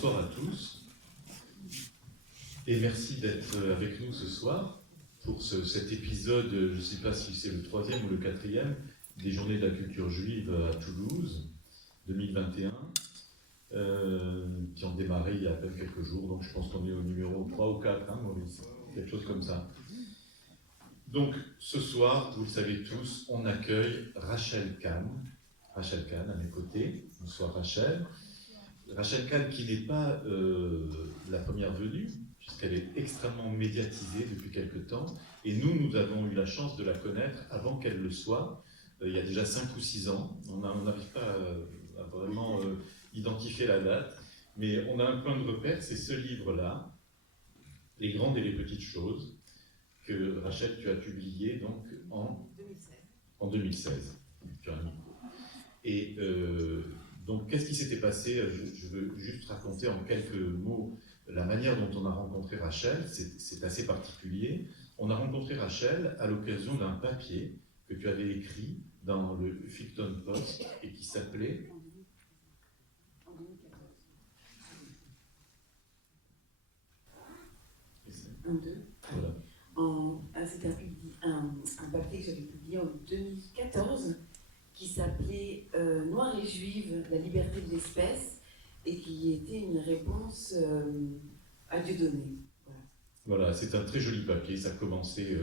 bonsoir à tous et merci d'être avec nous ce soir pour cet épisode, je ne sais pas si c'est le 3e ou le 4e, des Journées de la culture juive à Toulouse 2021, qui ont démarré il y a à peine quelques jours, donc je pense qu'on est au numéro 3 ou 4, hein, Maurice, quelque chose comme ça. Donc ce soir, vous le savez tous, on accueille Rachel Kahn à mes côtés. Bonsoir Rachel. Rachel Kahn qui n'est pas la première venue, puisqu'elle est extrêmement médiatisée depuis quelque temps, et nous avons eu la chance de la connaître avant qu'elle le soit, il y a déjà 5 ou 6 ans. On n'arrive pas à vraiment identifier la date, mais on a un point de repère, c'est ce livre-là, Les grandes et les petites choses, que Rachel, tu as publié donc en 2016. Tu as un micro. Et donc, qu'est-ce qui s'était passé? Je veux juste raconter en quelques mots la manière dont on a rencontré Rachel. C'est assez particulier. On a rencontré Rachel à l'occasion d'un papier que tu avais écrit dans le Huffington Post et qui s'appelait... En 2014. Voilà. C'était un papier que j'avais publié en 2014 qui s'appelait Noir et Juive, la liberté de l'espèce, et qui était une réponse à Dieudonné. Voilà, c'est un très joli papier. Ça commençait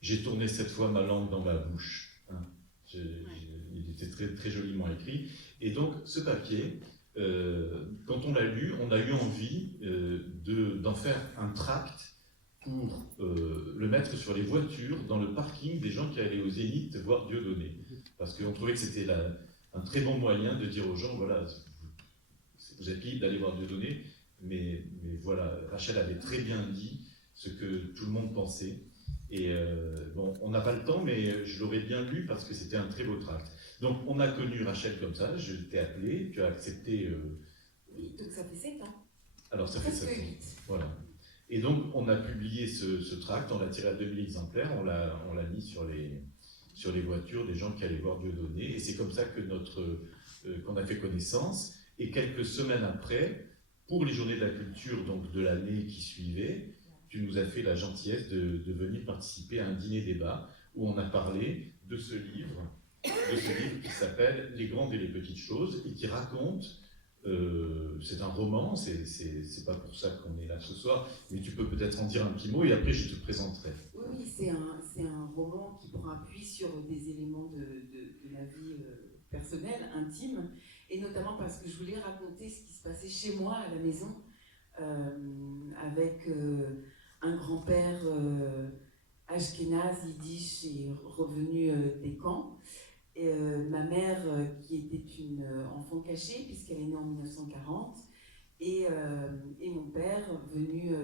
j'ai tourné cette fois ma langue dans ma bouche. Hein. Il était très, très joliment écrit. Et donc, ce papier, quand on l'a lu, on a eu envie d'en faire un tract pour le mettre sur les voitures dans le parking des gens qui allaient au Zénith voir Dieudonné. Parce qu'on trouvait que c'était un très bon moyen de dire aux gens, voilà, vous êtes libre d'aller voir Dieudonné, mais voilà, Rachel avait très bien dit ce que tout le monde pensait. Et bon, on n'a pas le temps, mais je l'aurais bien lu parce que c'était un très beau tract. Donc on a connu Rachel comme ça, je t'ai appelé, tu as accepté... Oui, donc ça fait 7 ans. Alors ça fait 7 ans, voilà. Et donc, on a publié ce tract, on l'a tiré à 2000 exemplaires, on l'a mis sur les voitures des gens qui allaient voir Dieudonné, et c'est comme ça que qu'on a fait connaissance. Et quelques semaines après, pour les Journées de la culture donc de l'année qui suivait, tu nous as fait la gentillesse de venir participer à un dîner-débat où on a parlé de ce livre qui s'appelle Les grandes et les petites choses, et qui raconte... c'est un roman, c'est pas pour ça qu'on est là ce soir, mais tu peux peut-être en dire un petit mot et après je te présenterai. Oui, c'est un roman qui prend appui sur des éléments de ma vie personnelle, intime, et notamment parce que je voulais raconter ce qui se passait chez moi à la maison, avec un grand-père ashkénaze, yiddish, et revenu des camps. Et, ma mère qui était une enfant cachée puisqu'elle est née en 1940 et mon père venu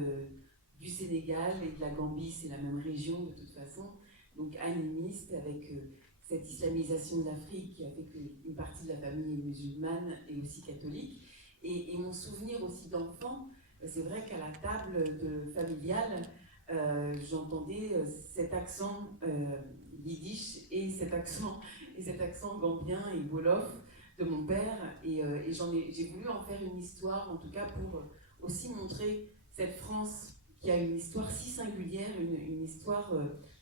du Sénégal et de la Gambie, c'est la même région de toute façon, donc animiste avec cette islamisation de l'Afrique qui a fait qu'une partie de la famille est musulmane et aussi catholique. Et mon souvenir aussi d'enfant, c'est vrai qu'à la table familiale, j'entendais cet accent yiddish et cet accent gambien et wolof de mon père, et j'ai voulu en faire une histoire, en tout cas pour aussi montrer cette France qui a une histoire si singulière, une histoire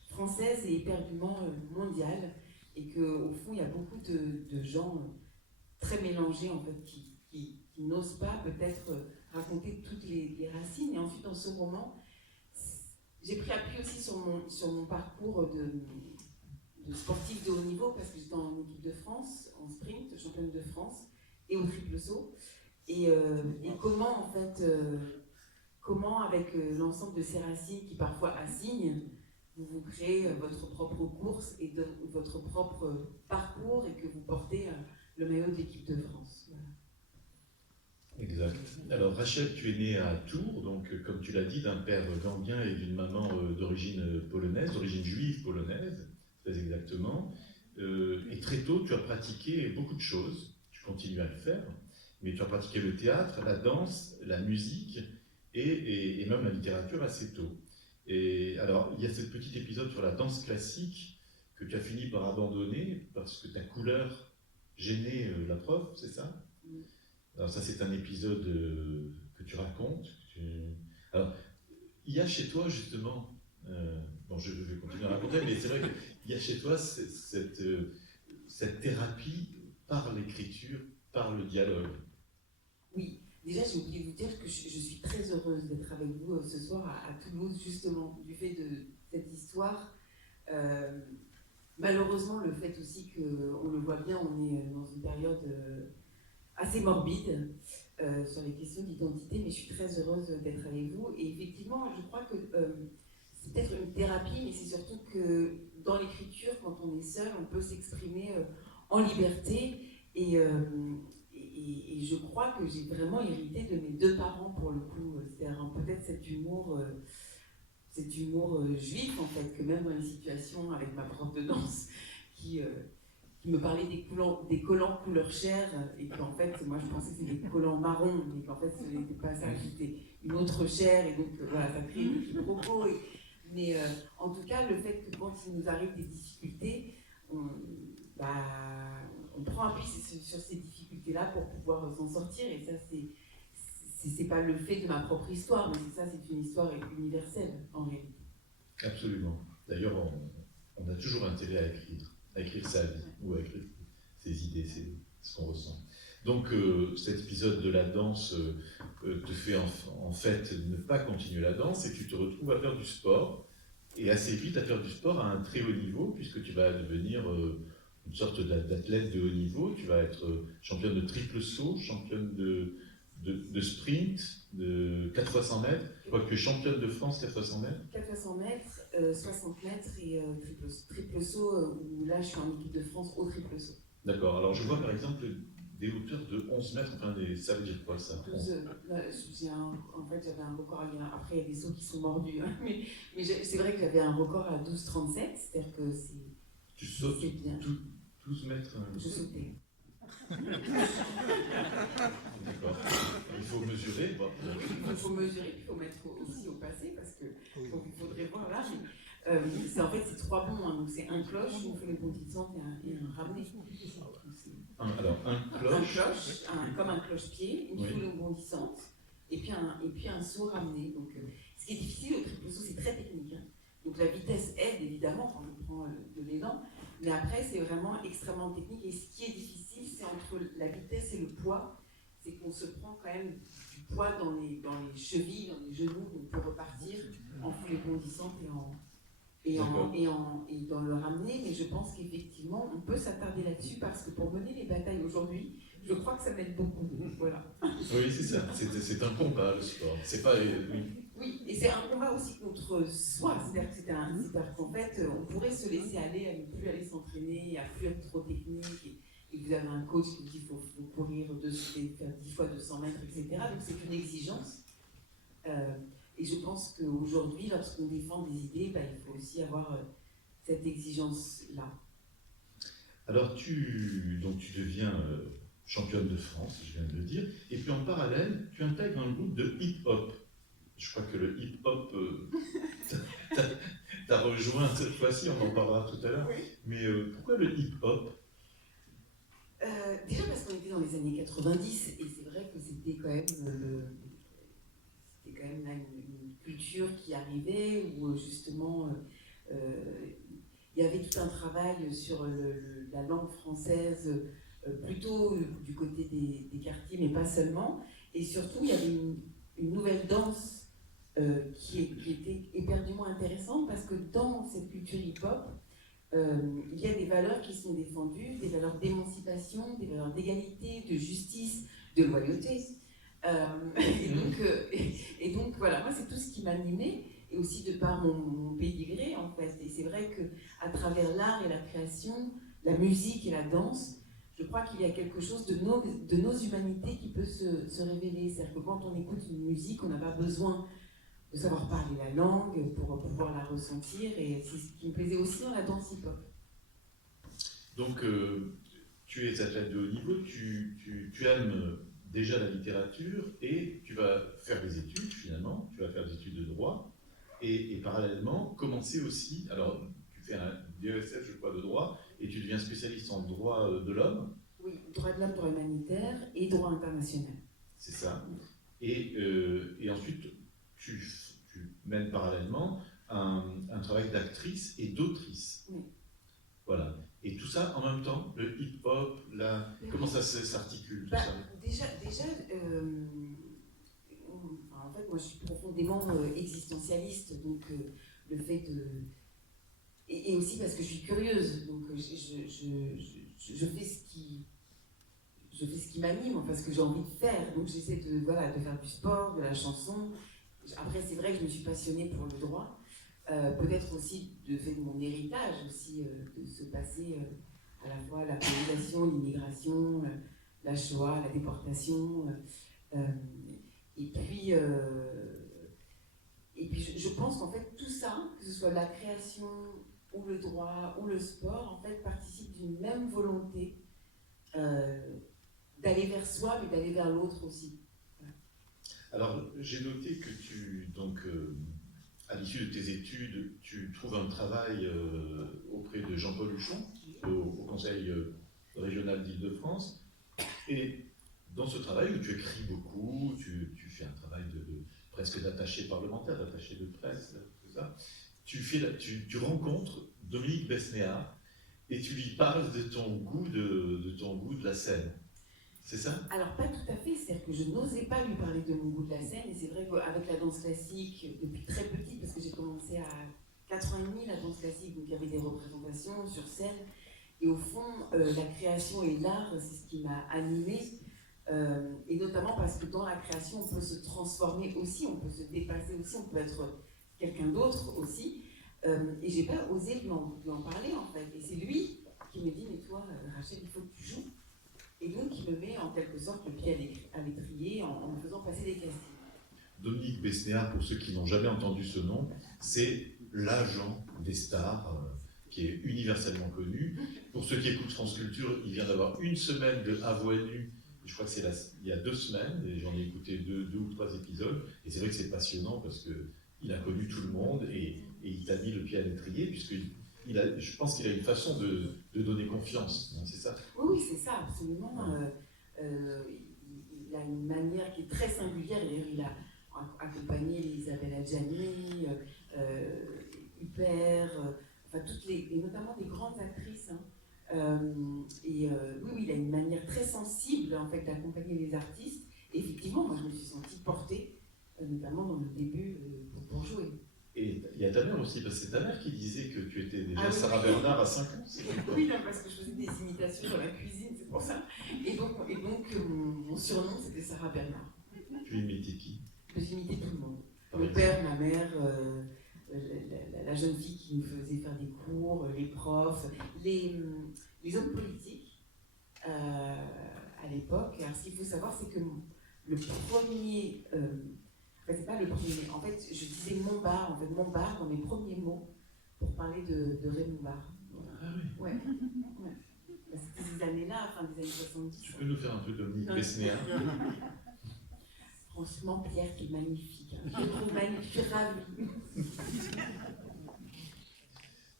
française et éperdument mondiale, et qu'au fond il y a beaucoup de gens très mélangés en fait qui n'osent pas peut-être raconter toutes les racines. Et ensuite dans ce roman, j'ai pris appui aussi sur mon parcours de sportif de haut niveau, parce que j'étais en équipe de France, en sprint, championne de France, et au triple saut. Et comment, en fait, comment avec l'ensemble de ces racines qui parfois assignent, vous créez votre propre course et votre propre parcours, et que vous portez le maillot de l'équipe de France. Voilà. Exact. Alors Rachel, tu es née à Tours, donc comme tu l'as dit, d'un père gambien et d'une maman d'origine polonaise, d'origine juive polonaise, très exactement. Et très tôt, tu as pratiqué beaucoup de choses, tu continues à le faire, mais tu as pratiqué le théâtre, la danse, la musique et même la littérature assez tôt. Et alors, il y a ce petit épisode sur la danse classique que tu as fini par abandonner parce que ta couleur gênait la prof, c'est ça? Alors ça, c'est un épisode tu racontes. Alors, il y a chez toi justement, bon, je vais continuer à raconter, mais c'est vrai qu'il y a chez toi cette thérapie par l'écriture, par le dialogue. Oui, déjà j'ai oublié de vous dire que je suis très heureuse d'être avec vous ce soir à Toulouse, justement, du fait de cette histoire. Malheureusement, le fait aussi qu'on le voit bien, on est dans une période assez morbide sur les questions d'identité, mais je suis très heureuse d'être avec vous. Et effectivement, je crois que c'est peut-être une thérapie, mais c'est surtout que dans l'écriture, quand on est seul, on peut s'exprimer en liberté. Et je crois que j'ai vraiment hérité de mes deux parents pour le coup. C'est-à-dire peut-être cet humour juif en fait, que même dans les situations avec ma prof de danse qui me parlait des collants couleur chair et qu'en fait moi je pensais que c'était des collants marrons mais qu'en fait ce n'était pas ça, c'était une autre chair et donc voilà, ça crée une quiproquo. Mais en tout cas le fait que quand il nous arrive des difficultés, on prend appui sur ces difficultés-là pour pouvoir s'en sortir, et ça c'est pas le fait de ma propre histoire, mais c'est une histoire universelle en réalité. Absolument. D'ailleurs, on a toujours intérêt à écrire sa vie, ou à écrire ses idées, ce qu'on ressent. Donc cet épisode de la danse te fait en fait ne pas continuer la danse, et tu te retrouves à faire du sport, et assez vite à faire du sport à un très haut niveau, puisque tu vas devenir une sorte d'athlète de haut niveau. Tu vas être championne de triple saut, championne de sprint, de 4 fois 100 mètres. Je crois que tu es championne de France 4 fois 100 mètres. 4 fois 100 mètres, 60 mètres et triple saut, où là je suis en équipe de France au triple saut. D'accord. Alors je vois par exemple des hauteurs de 11 mètres, enfin ça veut dire quoi ça? En fait j'avais un record, après il y a des sauts qui sont mordus, hein, mais c'est vrai que j'avais un record à 12,37, c'est-à-dire que c'est... Tu sautes bien. 12 mètres Je sautais. D'accord. Il faut mesurer. Bon. Il faut mesurer, il faut mettre aussi au passé, parce qu'il faudrait voir là. En fait, c'est 3 bonds, hein, donc c'est un cloche, une foulée bondissante et un ramené. Alors, un cloche. Comme un cloche-pied, une foulée bondissante, et puis un saut ramené. Donc, ce qui est difficile au triple saut, c'est très technique. Hein. Donc la vitesse aide évidemment quand on prend de l'élan, mais après c'est vraiment extrêmement technique. Et ce qui est difficile, c'est entre la vitesse et le poids, c'est qu'on se prend quand même du poids dans les chevilles, dans les genoux, donc pour repartir en foulée bondissante et dans le ramener. Mais je pense qu'effectivement, on peut s'attarder là-dessus parce que pour mener les batailles aujourd'hui, je crois que ça m'aide beaucoup. Voilà. Oui, c'est ça. C'est un combat, le sport. C'est pas... Oui, et c'est un combat aussi contre soi. C'est-à-dire qu'en fait, on pourrait se laisser aller à ne plus aller s'entraîner, à plus être trop technique. Et vous avez un coach qui vous dit qu'il faut courir, faire 10 fois 200 mètres, etc. Donc c'est une exigence. Et je pense qu'aujourd'hui, lorsqu'on défend des idées, il faut aussi avoir cette exigence-là. Alors tu deviens championne de France, je viens de le dire, et puis en parallèle, tu intègres un groupe de hip-hop. Je crois que le hip-hop t'as rejoint cette fois-ci, on en parlera tout à l'heure. Oui. Mais pourquoi le hip-hop? Déjà parce qu'on était dans les années 90, et c'est vrai que c'était quand même là une culture qui arrivait, où justement il y avait tout un travail sur la langue française, plutôt du côté des quartiers, mais pas seulement. Et surtout, il y avait une nouvelle danse qui était éperdument intéressante, parce que dans cette culture hip-hop, il y a des valeurs qui sont défendues, des valeurs d'émancipation, des valeurs d'égalité, de justice, de loyauté. Et donc voilà, moi c'est tout ce qui m'animait, et aussi de par mon pédigré en fait. Et c'est vrai qu'à travers l'art et la création, la musique et la danse, je crois qu'il y a quelque chose de nos humanités qui peut se révéler. C'est-à-dire que quand on écoute une musique, on n'a pas besoin de savoir parler la langue pour pouvoir la ressentir, et c'est ce qui me plaisait aussi dans la danse hip-hop. Donc tu es athlète de haut niveau, tu aimes déjà la littérature, et tu vas faire des études finalement, tu vas faire des études de droit, et parallèlement commencer aussi, alors tu fais un DESS je crois de droit, et tu deviens spécialiste en droit de l'homme. Oui, droit de l'homme, droit humanitaire et droit international. C'est ça. Et et ensuite tu mènes parallèlement un travail d'actrice et d'autrice. Oui. Voilà. Et tout ça en même temps, le hip-hop, comment ça s'articule tout ça? Déjà en fait, moi je suis profondément existentialiste, donc le fait de... Et aussi parce que je suis curieuse, donc je fais ce qui m'anime, enfin ce que j'ai envie de faire, donc j'essaie de faire du sport, de la chanson. Après c'est vrai que je me suis passionnée pour le droit, peut-être aussi de fait de mon héritage aussi, de ce passé à la fois la colonisation, l'immigration, la Shoah, la déportation, et puis je pense qu'en fait tout ça, que ce soit la création ou le droit ou le sport, en fait participe d'une même volonté d'aller vers soi, mais d'aller vers l'autre aussi. Voilà. Alors, j'ai noté que à l'issue de tes études, tu trouves un travail auprès de Jean-Paul Huchon, au Conseil régional d'Île-de-France. Et dans ce travail où tu écris beaucoup, tu fais un travail presque d'attaché parlementaire, d'attaché de presse, tout ça, tu rencontres Dominique Besnéard et tu lui parles de ton goût de la scène. C'est ça? Alors pas tout à fait, c'est-à-dire que je n'osais pas lui parler de mon goût de la scène, et c'est vrai qu'avec la danse classique, depuis très petite, parce que j'ai commencé à 4 ans et demi la danse classique, donc il y avait des représentations sur scène, et au fond, la création et l'art, c'est ce qui m'a animée, et notamment parce que dans la création, on peut se transformer aussi, on peut se dépasser aussi, on peut être quelqu'un d'autre aussi, et j'ai pas osé lui en parler en fait, et c'est lui qui me dit, mais toi, Rachel, il faut que tu joues. Et donc, il me met en quelque sorte le pied à l'étrier en me faisant passer des castings. Dominique Besnéard, pour ceux qui n'ont jamais entendu ce nom, c'est l'agent des stars qui est universellement connu. Pour ceux qui écoutent France Culture, il vient d'avoir une semaine de À voix nue. Je crois que c'est il y a 2 semaines, et j'en ai écouté 2 ou 3 épisodes. Et c'est vrai que c'est passionnant parce qu'il a connu tout le monde et il t'a mis le pied à l'étrier, puisque je pense qu'il a une façon de donner confiance, c'est ça? Oui, c'est ça, absolument. Il a une manière qui est très singulière. D'ailleurs, il a accompagné Isabelle Adjani, Huppert, enfin et notamment des grandes actrices. Oui, il a une manière très sensible en fait d'accompagner les artistes. Et effectivement, moi, je me suis sentie portée, notamment dans le début, pour jouer. Et il y a ta mère aussi, parce que c'est ta mère qui disait que tu étais déjà Sarah Bernard à 5 ans. Oui, non, parce que je faisais des imitations dans la cuisine, c'est pour ça. Et donc mon surnom, c'était Sarah Bernard. Tu imitais qui? J'imitais tout le monde. Mon père, ma mère, la jeune fille qui me faisait faire des cours, les profs, les hommes politiques à l'époque. Alors, ce qu'il faut savoir, c'est que le premier... c'est pas le premier. En fait, je disais Montbard, Montbard dans mes premiers mots pour parler de Raymond Barre. Voilà. Ah oui. Ouais. C'était ces années-là, fin des années 70. Tu peux nous faire un peu de Dominique Besnéard? Franchement, Pierre, qui est magnifique. Je le trouve magnifique, je suis ravie.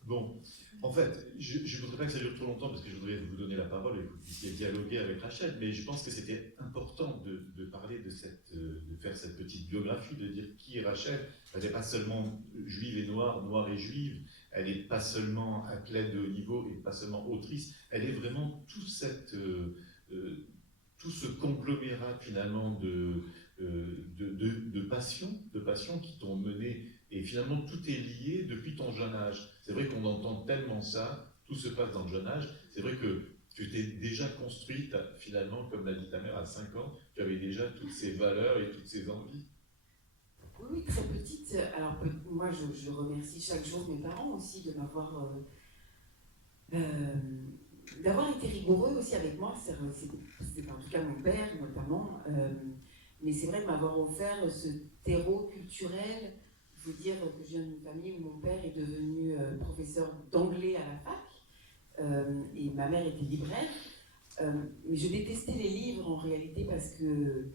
Bon, en fait, je ne voudrais pas que ça dure trop longtemps parce que je voudrais vous donner la parole et que vous puissiez dialoguer avec Rachel, mais je pense que c'était important de parler de faire cette petite biographie, de dire qui est Rachel. Elle n'est pas seulement juive et noire, noire et juive, elle n'est pas seulement athlète de haut niveau et pas seulement autrice, elle est vraiment tout ce conglomérat finalement de passions qui t'ont mené. Et finalement, tout est lié depuis ton jeune âge. C'est vrai qu'on entend tellement ça, tout se passe dans le jeune âge. C'est vrai que tu t'es déjà construite, finalement, comme l'a dit ta mère, à 5 ans, tu avais déjà toutes ces valeurs et toutes ces envies. Oui, très petite. Alors, moi, je remercie chaque jour mes parents aussi de m'avoir... d'avoir été rigoureux aussi avec moi. C'est en tout cas mon père, notamment. Mais c'est vrai de m'avoir offert ce terreau culturel. Il faut dire que je viens d'une famille où mon père est devenu professeur d'anglais à la fac et ma mère était libraire. Mais je détestais les livres en réalité parce que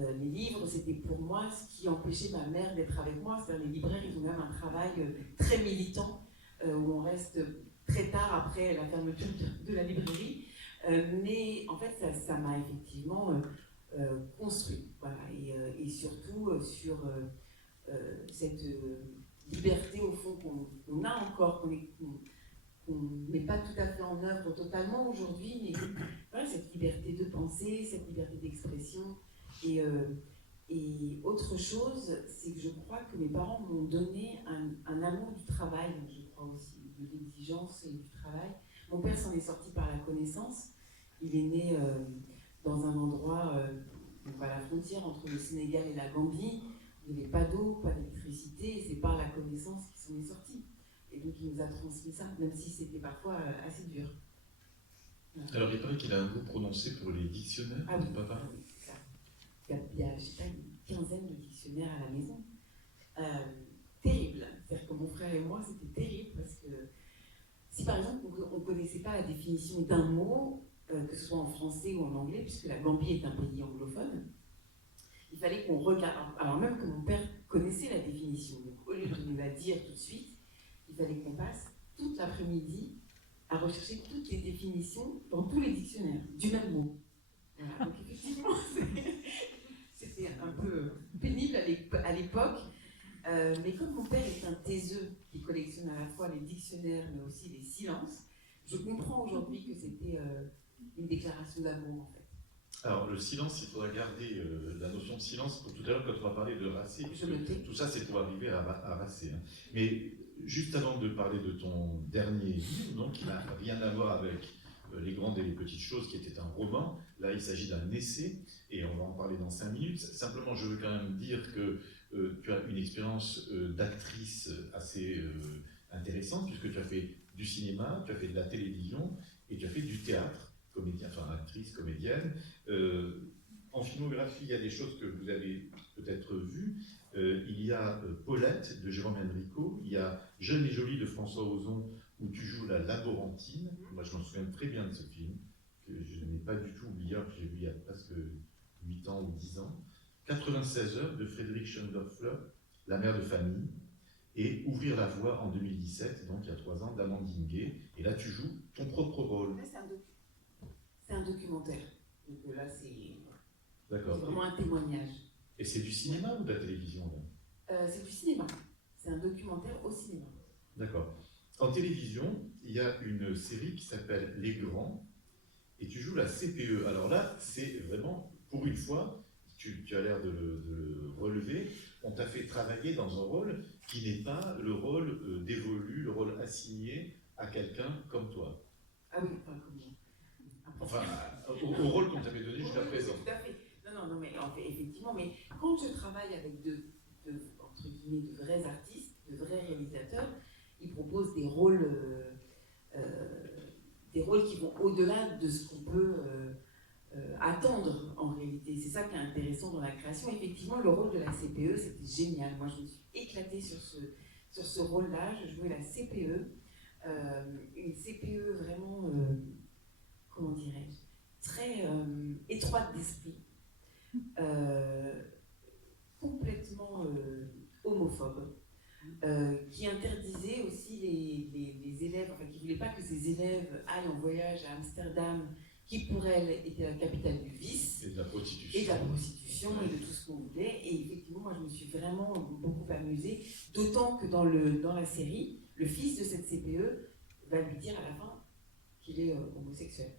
les livres, c'était pour moi ce qui empêchait ma mère d'être avec moi. C'est-à-dire les libraires, ils ont même un travail très militant où on reste très tard après la fermeture de la librairie. Mais en fait, ça m'a effectivement construit. Voilà, et surtout sur cette liberté au fond qu'on a encore, qu'on ne met pas tout à fait en œuvre totalement aujourd'hui, mais voilà, cette liberté de penser, cette liberté d'expression. Et autre chose, c'est que je crois que mes parents m'ont donné un amour du travail, je crois aussi, de l'exigence et du travail. Mon père s'en est sorti par la connaissance. Il est né dans un endroit à la frontière entre le Sénégal et la Gambie. Il n'y avait pas d'eau, pas d'électricité, et c'est par la connaissance qu'il s'en est sorti. Et donc il nous a transmis ça, même si c'était parfois assez dur. Voilà. Alors il paraît qu'il a un goût prononcé pour les dictionnaires, ah oui, papa. Ah oui, c'est ça. Il y a, je sais pas, une quinzaine de dictionnaires à la maison. Terrible. C'est-à-dire que mon frère et moi, c'était terrible parce que si par exemple on ne connaissait pas la définition d'un mot, que ce soit en français ou en anglais, puisque la Gambie est un pays anglophone, il fallait qu'on regarde, alors même que mon père connaissait la définition, donc au lieu de nous la dire tout de suite, il fallait qu'on passe toute l'après-midi à rechercher toutes les définitions dans tous les dictionnaires du même mot. Voilà. Donc effectivement, c'était un peu pénible à l'époque, mais comme mon père est un taiseux qui collectionne à la fois les dictionnaires mais aussi les silences, je comprends aujourd'hui que c'était une déclaration d'amour en fait. Alors, le silence, il faudra garder la notion de silence pour tout à l'heure quand on va parler de Racé. Tout ça, c'est pour arriver à Racé. Hein. Mais juste avant de parler de ton dernier livre, donc, qui n'a rien à voir avec Les grandes et les petites choses, qui était un roman, là, il s'agit d'un essai, et on va en parler dans 5 minutes. Simplement, je veux quand même dire que tu as une expérience d'actrice assez intéressante, puisque tu as fait du cinéma, tu as fait de la télévision, et tu as fait du théâtre. Comédien, enfin actrice, comédienne. En filmographie, il y a des choses que vous avez peut-être vues. Il y a Paulette de Jérôme Enrico, il y a Jeune et jolie de François Ozon, où tu joues la laborantine. Moi, je m'en souviens très bien de ce film, que je n'ai pas du tout oublié, que j'ai vu il y a presque 8 ans ou 10 ans. 96 heures de Frédéric Schoendorfer, La mère de famille, et Ouvrir la voie en 2017, donc il y a 3 ans, d'Amandine Gay. Et là, tu joues ton propre rôle. C'est un documentaire. Donc là, c'est D'accord. vraiment un témoignage. Et c'est du cinéma ou de la télévision là? C'est du cinéma. C'est un documentaire au cinéma. D'accord. En télévision, il y a une série qui s'appelle Les Grands, et tu joues la CPE. Alors là, c'est vraiment, pour une fois, tu as l'air de le relever, on t'a fait travailler dans un rôle qui n'est pas le rôle dévolu, le rôle assigné à quelqu'un comme toi. Ah oui, enfin, comment? Enfin, au rôle qu'on t'avait donné jusqu'à présent. Tout à fait. Non, mais en fait, effectivement, mais quand je travaille avec entre guillemets, de vrais artistes, de vrais réalisateurs, ils proposent des rôles qui vont au-delà de ce qu'on peut attendre en réalité. C'est ça qui est intéressant dans la création. Effectivement, le rôle de la CPE, c'était génial. Moi, je me suis éclatée sur ce rôle-là. Je jouais la CPE, une CPE vraiment... comment dirais-je, très étroite d'esprit, complètement homophobe, qui interdisait aussi les élèves, enfin qui ne voulait pas que ses élèves aillent en voyage à Amsterdam, qui pour elle était la capitale du vice, et de la prostitution, et de tout ce qu'on voulait. Et effectivement, moi je me suis vraiment beaucoup amusée, d'autant que dans la série, le fils de cette CPE va lui dire à la fin qu'il est homosexuel.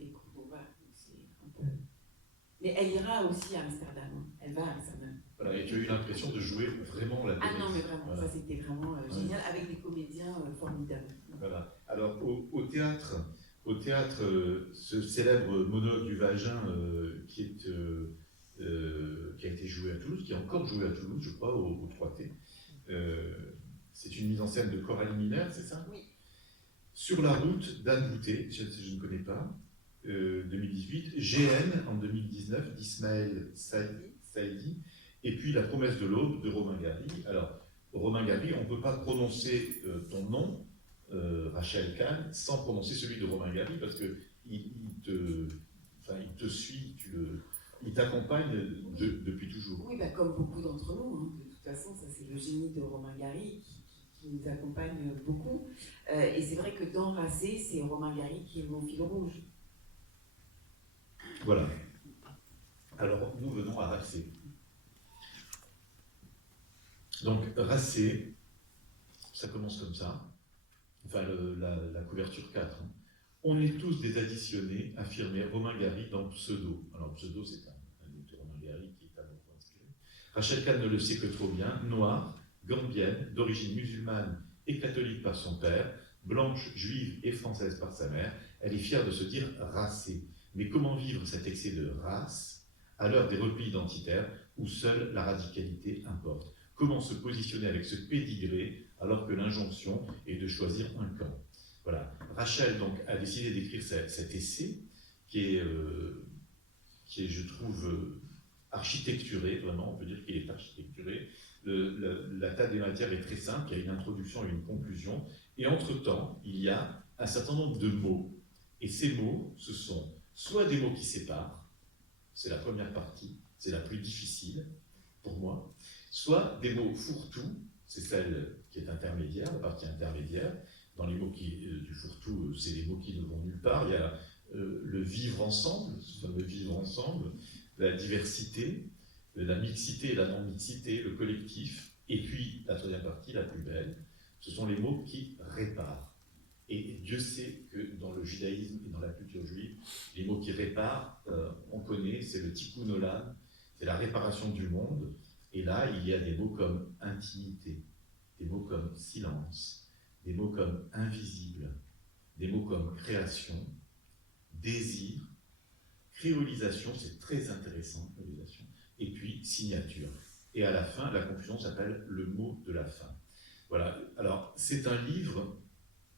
Et bon, voilà, c'est un peu... Mais elle ira aussi à Amsterdam. Hein. Elle va à Amsterdam. Voilà, et tu as eu l'impression de jouer vraiment la télé. Ah non, mais vraiment, voilà. Ça c'était vraiment génial, avec des comédiens formidables. Voilà. Alors, au théâtre, ce célèbre monologue du vagin qui a été joué à Toulouse, qui est encore joué à Toulouse, je crois, au 3T. C'est une mise en scène de Coralie Miller, c'est ça? Oui. Sur la route d'Anne Boutet, je ne connais pas, 2018, GN en 2019 d'Ismaël Saïdi, et puis La promesse de l'aube de Romain Gary. Alors, Romain Gary, on ne peut pas prononcer ton nom, Rachel Kahn, sans prononcer celui de Romain Gary, parce qu'il te suit, il t'accompagne depuis toujours. Oui, comme beaucoup d'entre nous, hein. De toute façon, ça c'est le génie de Romain Gary qui nous accompagne beaucoup. Et c'est vrai que dans Racé, c'est Romain Gary qui est mon fil rouge. Voilà. Alors, nous venons à Racé. Donc, Racé, ça commence comme ça, enfin la couverture 4. Hein. On est tous des additionnés, affirmait Romain Gary dans Pseudo. Alors, Pseudo, c'est un livre de Romain Gary qui est à beaucoup inspiré. Rachel Kahn ne le sait que trop bien, noire, gambienne, d'origine musulmane et catholique par son père, blanche, juive et française par sa mère, elle est fière de se dire racée. Mais comment vivre cet excès de race à l'heure des replis identitaires où seule la radicalité importe? Comment se positionner avec ce pédigré alors que l'injonction est de choisir un camp? Voilà. Rachel donc, a décidé d'écrire cet essai qui est, je trouve, architecturé, vraiment, on peut dire qu'il est architecturé. La table des matières est très simple, il y a une introduction et une conclusion, et entre-temps, il y a un certain nombre de mots. Et ces mots, ce sont soit des mots qui séparent, c'est la première partie, c'est la plus difficile pour moi, soit des mots fourre-tout, c'est celle qui est intermédiaire, la partie intermédiaire. Dans les mots du fourre-tout, c'est des mots qui ne vont nulle part. Il y a le vivre ensemble, ce fameux vivre ensemble, la diversité, la mixité et la non-mixité, le collectif, et puis la troisième partie, la plus belle, ce sont les mots qui réparent. Et Dieu sait que dans le judaïsme et dans la culture juive, les mots qui réparent, on connaît, c'est le tikkun olam, c'est la réparation du monde. Et là, il y a des mots comme intimité, des mots comme silence, des mots comme invisible, des mots comme création, désir, créolisation, c'est très intéressant, créolisation, et puis signature. Et à la fin, la conclusion s'appelle le mot de la fin. Voilà, alors c'est un livre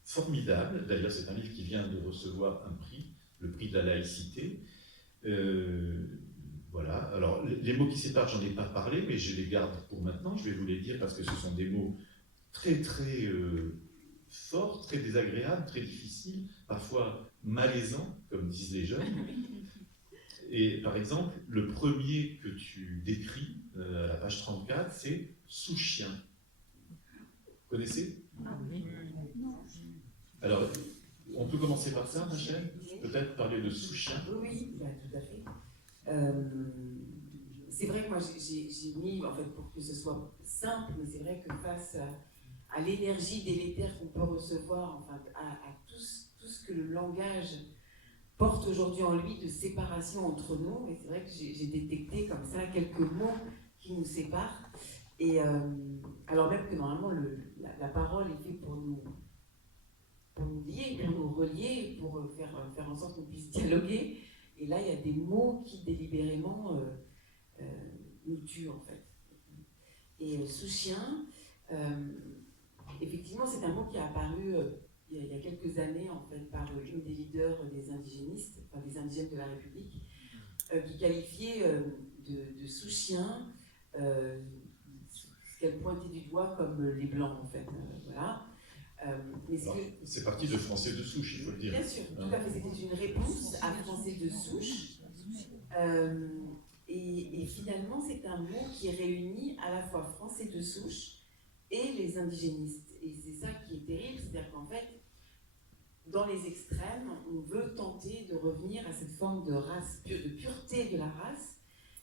formidable, d'ailleurs c'est un livre qui vient de recevoir un prix, le prix de la laïcité. Voilà, alors les mots qui séparent, j'en ai pas parlé, mais je les garde pour maintenant, je vais vous les dire parce que ce sont des mots très très forts, très désagréables, très difficiles, parfois malaisants, comme disent les jeunes. Et par exemple, le premier que tu décris à la page 34, c'est sous-chien. Vous connaissez? Alors, on peut commencer par ça, Rachel? Peut-être parler de sous-chien? Oui, bah, tout à fait. C'est vrai que moi j'ai mis, en fait, pour que ce soit simple, mais c'est vrai que face à l'énergie délétère qu'on peut recevoir, enfin, à tout ce que le langage porte aujourd'hui en lui de séparation entre nous, et c'est vrai que j'ai détecté comme ça quelques mots qui nous séparent, et alors même que normalement la parole est faite pour nous lier, pour nous relier, pour faire en sorte qu'on puisse dialoguer. Et là, il y a des mots qui délibérément nous tuent, en fait. Et sous-chien, effectivement, c'est un mot qui est apparu il y a quelques années, en fait, par une des leaders des indigénistes, enfin des indigènes de la République, qui qualifiait de sous-chien ce qu'elle pointait du doigt comme les Blancs, en fait. Voilà. C'est parti de Français de souche, il faut le dire. Bien sûr, tout à fait. C'était une réponse à Français de souche. Et finalement, c'est un mot qui réunit à la fois Français de souche et les indigénistes. Et c'est ça qui est terrible, c'est-à-dire qu'en fait, dans les extrêmes, on veut tenter de revenir à cette forme de race, de pureté de la race,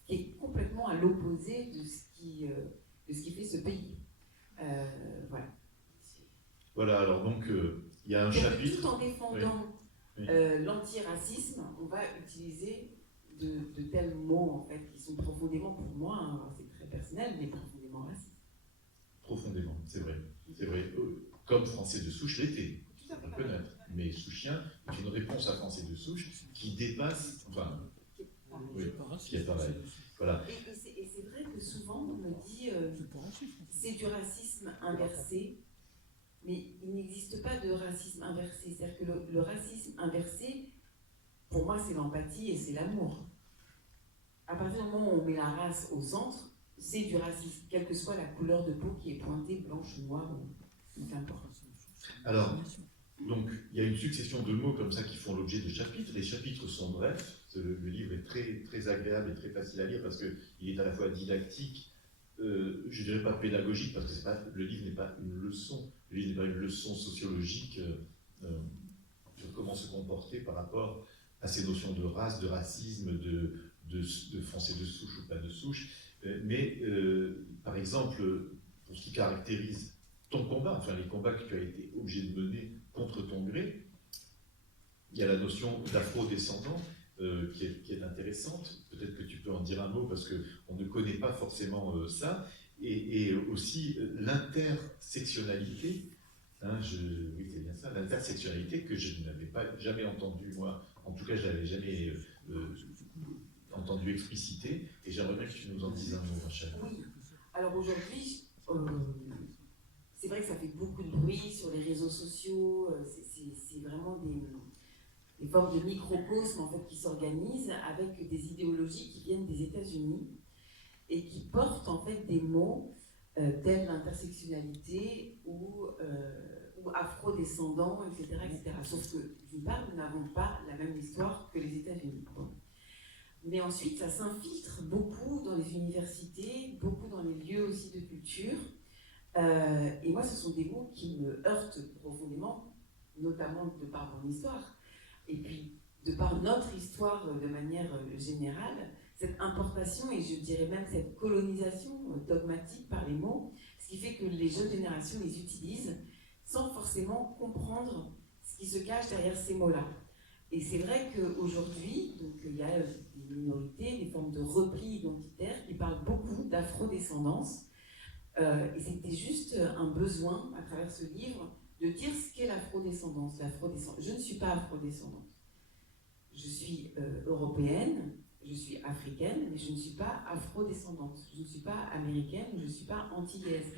qui est complètement à l'opposé de ce qui fait ce pays. Voilà. Voilà, alors donc, il y a un chapitre... Tout en défendant l'antiracisme, on va utiliser de tels mots, en fait, qui sont profondément, pour moi, hein, c'est très personnel, mais profondément racistes. Profondément, c'est vrai. C'est vrai. Comme Français de souche l'était, on peut le connaître. Mais sous-chien est une réponse à Français de souche qui dépasse... Enfin, qui est pareil. Voilà. Et c'est vrai que souvent, on me dit c'est du racisme inversé. Mais il n'existe pas de racisme inversé. C'est-à-dire que le racisme inversé, pour moi, c'est l'empathie et c'est l'amour. À partir du moment où on met la race au centre, c'est du racisme, quelle que soit la couleur de peau qui est pointée, blanche ou noire, ou qu'importe. Alors, donc, il y a une succession de mots comme ça qui font l'objet de chapitres. Les chapitres sont brefs. Le livre est très, très agréable et très facile à lire parce qu'il est à la fois didactique, je ne dirais pas pédagogique, parce que le livre n'est pas une leçon. Le livre n'est pas une leçon sociologique sur comment se comporter par rapport à ces notions de race, de racisme, de Français de souche ou pas de souche, mais par exemple, pour ce qui caractérise ton combat, enfin les combats que tu as été obligé de mener contre ton gré, il y a la notion d'afro-descendant qui est intéressante. Peut-être que tu peux en dire un mot parce qu'on ne connaît pas forcément ça. Et aussi l'intersectionnalité. Hein, oui, c'est bien ça, l'intersectionnalité que je n'avais pas jamais entendue, moi. En tout cas, je n'avais jamais entendu expliciter. Et j'aimerais bien que tu nous en dises un mot, Rachel. Oui. Alors aujourd'hui, c'est vrai que ça fait beaucoup de bruit sur les réseaux sociaux. C'est vraiment des formes de microcosmes en fait, qui s'organisent avec des idéologies qui viennent des États-Unis et qui portent en fait des mots tels l'intersectionnalité ou afro-descendant, etc., etc. Sauf que, d'une part, nous n'avons pas la même histoire que les États-Unis. Mais ensuite, ça s'infiltre beaucoup dans les universités, beaucoup dans les lieux aussi de culture. Et moi, ce sont des mots qui me heurtent profondément, notamment de par mon histoire. Et puis, de par notre histoire de manière générale, cette importation et je dirais même cette colonisation dogmatique par les mots, ce qui fait que les jeunes générations les utilisent sans forcément comprendre ce qui se cache derrière ces mots-là. Et c'est vrai qu'aujourd'hui, il y a des minorités, des formes de repli identitaire qui parlent beaucoup d'afrodescendance. Et c'était juste un besoin, à travers ce livre, de dire ce qu'est l'afrodescendance. Je ne suis pas afrodescendante. Je suis européenne, je suis africaine, mais je ne suis pas afrodescendante. Je ne suis pas américaine, je ne suis pas antillaise.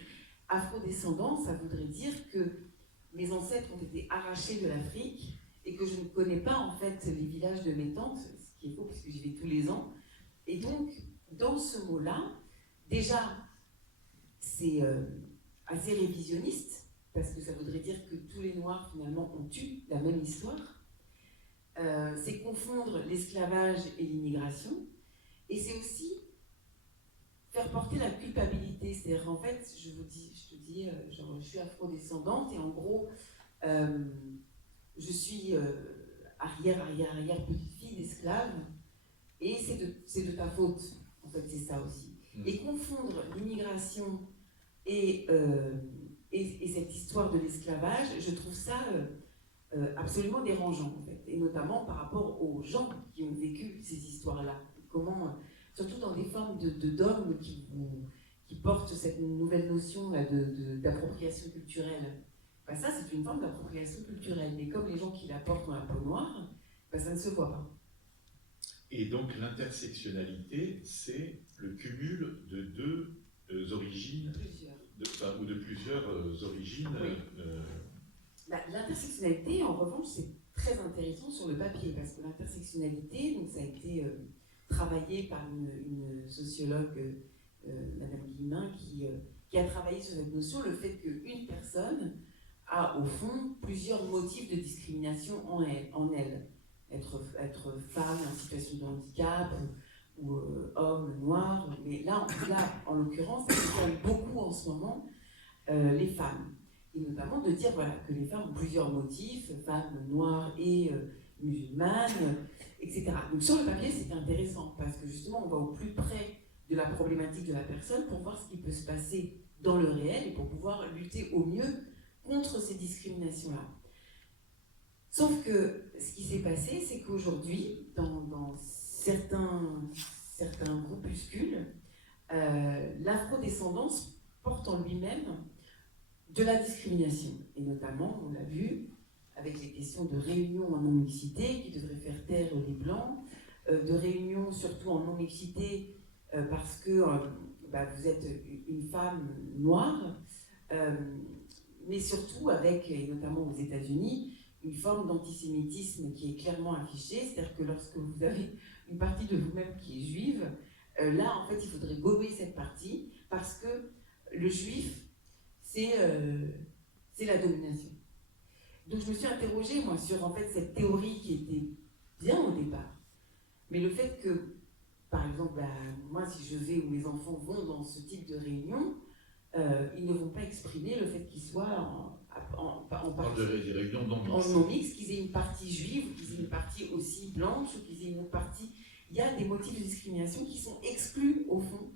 Afrodescendante, ça voudrait dire que mes ancêtres ont été arrachés de l'Afrique et que je ne connais pas en fait les villages de mes tantes, ce qui est faux puisque j'y vais tous les ans. Et donc, dans ce mot-là, déjà, c'est assez révisionniste, parce que ça voudrait dire que tous les Noirs, finalement, ont eu la même histoire. C'est confondre l'esclavage et l'immigration, et c'est aussi faire porter la culpabilité. C'est-à-dire, en fait, je te dis, genre, je suis afrodescendante, et en gros, je suis arrière petite-fille d'esclave, et c'est de ta faute, en fait, c'est ça aussi. Et confondre l'immigration et cette histoire de l'esclavage, je trouve ça absolument dérangeant, en fait, et notamment par rapport aux gens qui ont vécu ces histoires-là. Comment, surtout dans des formes de dogmes qui portent cette nouvelle notion d'appropriation culturelle. Ben ça, c'est une forme d'appropriation culturelle, mais comme les gens qui la portent dans la peau noire, ben ça ne se voit pas. Et donc l'intersectionnalité, c'est le cumul de deux origines, ou de plusieurs origines. Oui. L'intersectionnalité, en revanche, c'est très intéressant sur le papier, parce que l'intersectionnalité, donc ça a été travaillé par une sociologue, Madame Guillemin, qui a travaillé sur cette notion, le fait qu'une personne a au fond plusieurs motifs de discrimination en elle. Être femme en situation de handicap, ou homme noir, mais là en l'occurrence, ça concerne beaucoup en ce moment les femmes. Et notamment de dire voilà, que les femmes ont plusieurs motifs, femmes noires et musulmanes, etc. Donc sur le papier, c'était intéressant, parce que justement, on va au plus près de la problématique de la personne pour voir ce qui peut se passer dans le réel et pour pouvoir lutter au mieux contre ces discriminations-là. Sauf que ce qui s'est passé, c'est qu'aujourd'hui, dans certains groupuscules, l'afrodescendance porte en lui-même de la discrimination. Et notamment, on l'a vu, avec les questions de réunion en non-mixité qui devraient faire taire les Blancs, de réunion surtout en non-mixité parce que vous êtes une femme noire, mais surtout avec, et notamment aux États-Unis, une forme d'antisémitisme qui est clairement affichée, c'est-à-dire que lorsque vous avez une partie de vous-même qui est juive, là, en fait, il faudrait gommer cette partie, parce que le juif, c'est la domination. Donc je me suis interrogée, moi, sur en fait, cette théorie qui était bien au départ, mais le fait que, par exemple, moi, si je vais, ou mes enfants vont dans ce type de réunion, ils ne vont pas exprimer le fait qu'ils soient en non-mix, qu'ils aient une partie juive, qu'ils aient une partie aussi blanche, ou qu'ils aient une autre partie il y a des motifs de discrimination qui sont exclus, au fond,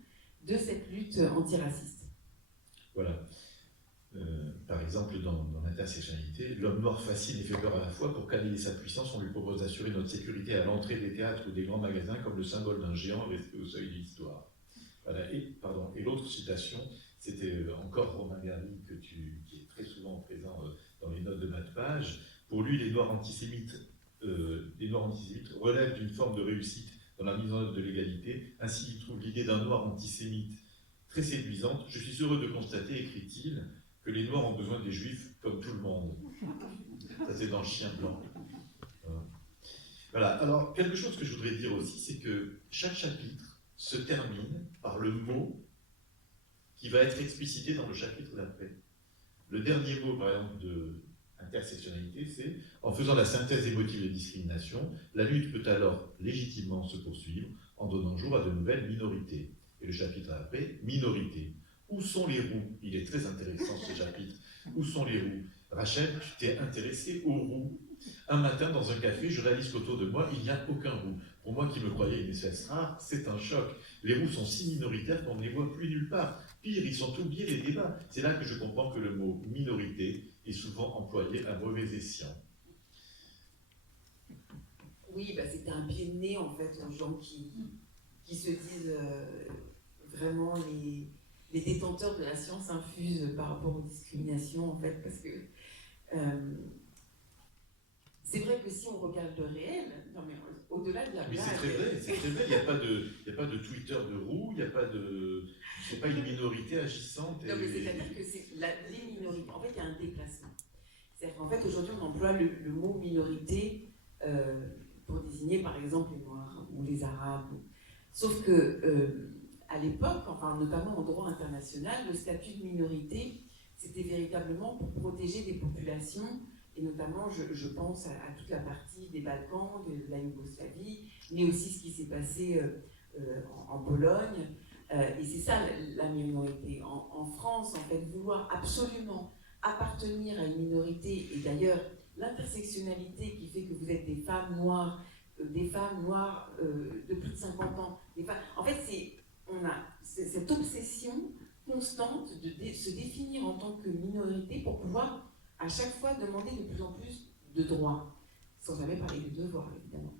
de cette lutte antiraciste. Voilà. Par exemple, dans l'intersectionnalité, l'homme noir fascine et fait peur à la fois. Pour canaliser sa puissance, on lui propose d'assurer notre sécurité à l'entrée des théâtres ou des grands magasins comme le symbole d'un géant resté au seuil de l'histoire. Voilà. Et l'autre citation, c'était encore Romain Gary, qui est très souvent présent dans les notes de bas de page. Pour lui, les Noirs antisémites relèvent d'une forme de réussite dans la mise en œuvre de l'égalité. Ainsi, il trouve l'idée d'un Noir antisémite très séduisante. Je suis heureux de constater, écrit-il, que les Noirs ont besoin des Juifs comme tout le monde. Ça, c'est dans le Chien blanc. Voilà. Alors, quelque chose que je voudrais dire aussi, c'est que chaque chapitre se termine par le mot qui va être explicité dans le chapitre d'après. Le dernier mot, par exemple, de intersectionnalité, c'est « En faisant la synthèse émotive de discrimination, la lutte peut alors légitimement se poursuivre en donnant jour à de nouvelles minorités. » Et le chapitre après, « Minorité. Où sont les roux ?» Il est très intéressant ce chapitre. Où sont les roux? Rachel, tu t'es intéressée aux roux. Un matin, dans un café, je réalise qu'autour de moi, il n'y a aucun roux. Pour moi qui me croyais une espèce rare, c'est un choc. Les roux sont si minoritaires qu'on ne les voit plus nulle part. Pire, ils sont oubliés des débats. C'est là que je comprends que le mot minorité est souvent employé à mauvais escient. Oui, bah c'était un pied de nez en fait aux gens qui se disent vraiment les détenteurs de la science infuse par rapport aux discriminations en fait, parce que c'est vrai que si on regarde le réel, non mais au-delà de la blague... Mais c'est très vrai, il n'y a pas de Twitter de roux, il n'y a pas de... C'est pas une minorité agissante. Non mais c'est-à-dire que c'est les minorités, en fait il y a un déplacement. C'est-à-dire qu'en fait aujourd'hui on emploie le mot minorité pour désigner par exemple les Noirs ou les Arabes. Sauf que à l'époque, enfin notamment en droit international, le statut de minorité, c'était véritablement pour protéger des populations, et notamment je pense à toute la partie des Balkans, de la Yougoslavie, mais aussi ce qui s'est passé en Pologne. Et c'est ça la minorité. En France, en fait, vouloir absolument appartenir à une minorité, et d'ailleurs l'intersectionnalité qui fait que vous êtes des femmes noires de plus de 50 ans, en fait on a cette obsession constante de se définir en tant que minorité pour pouvoir à chaque fois demander de plus en plus de droits, sans jamais parler de devoirs évidemment.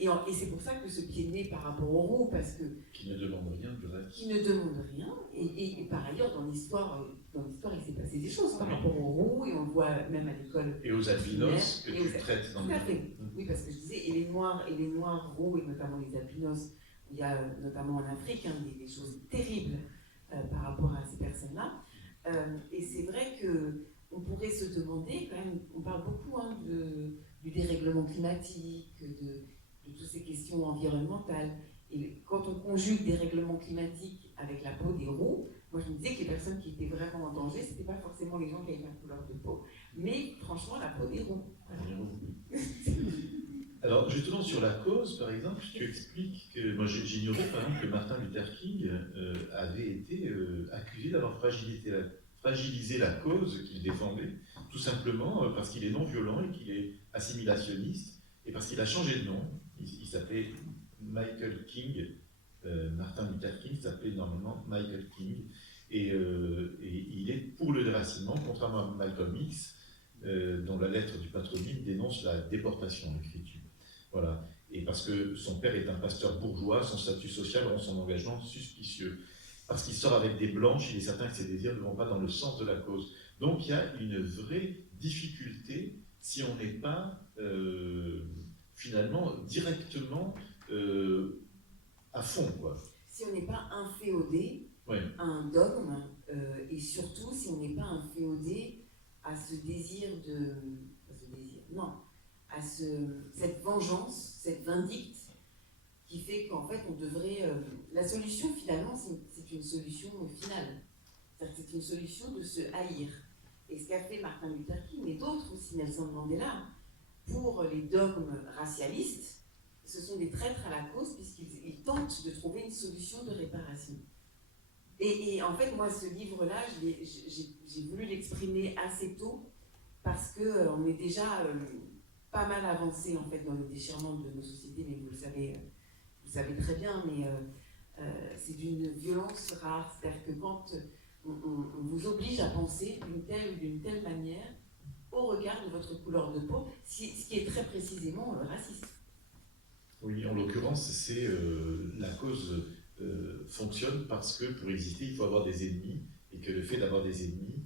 Et c'est pour ça que ce pied de nez par rapport au roux, parce que... Qui ne demande rien du reste. Qui ne demande rien, et par ailleurs dans l'histoire il s'est passé des choses par rapport aux roux, et on le voit même à l'école. Et aux albinos que tu traites dans le livre. Oui, parce que je disais, et les noirs roux, et notamment les albinos, il y a notamment en Afrique des choses terribles par rapport à ces personnes-là. Et c'est vrai qu'on pourrait se demander, quand même, on parle beaucoup du dérèglement climatique, de toutes ces questions environnementales. Et quand on conjugue dérèglement climatique avec la peau des roux, moi je me disais que les personnes qui étaient vraiment en danger, ce n'étaient pas forcément les gens qui avaient la couleur de peau, mais franchement la peau des roux. Voilà. Alors justement sur la cause, par exemple, tu expliques que, moi j'ignorais par exemple que Martin Luther King avait été accusé d'avoir fragilisé la cause qu'il défendait, tout simplement parce qu'il est non violent et qu'il est assimilationniste, et parce qu'il a changé de nom. Il s'appelait Michael King, Martin Luther King s'appelait normalement Michael King, et il est pour le déracinement, contrairement à Malcolm X, dont la lettre du patronyme dénonce la déportation, l'écriture. Voilà. Et parce que son père est un pasteur bourgeois, son statut social rend son engagement suspicieux. Parce qu'il sort avec des blanches, il est certain que ses désirs ne vont pas dans le sens de la cause. Donc il y a une vraie difficulté si on n'est pas finalement directement à fond, quoi. Si on n'est pas inféodé à un dogme, et surtout si on n'est pas inféodé à ce désir à cette vengeance, cette vindicte, qui fait qu'en fait on devrait... la solution finalement, c'est une solution finale. C'est-à-dire que c'est une solution de se haïr. Et ce qu'a fait Martin Luther King, mais d'autres aussi, Nelson Mandela, pour les dogmes racialistes, ce sont des traîtres à la cause puisqu'ils tentent de trouver une solution de réparation. Et en fait, moi, ce livre-là, j'ai voulu l'exprimer assez tôt parce qu'on est déjà pas mal avancé en fait, dans le déchirement de nos sociétés, mais vous le savez savez très bien, mais c'est d'une violence rare. C'est-à-dire que quand on vous oblige à penser d'une telle ou d'une telle manière au regard de votre couleur de peau, ce qui est très précisément raciste. Oui, en l'occurrence, c'est la cause fonctionne parce que pour exister, il faut avoir des ennemis, et que le fait d'avoir des ennemis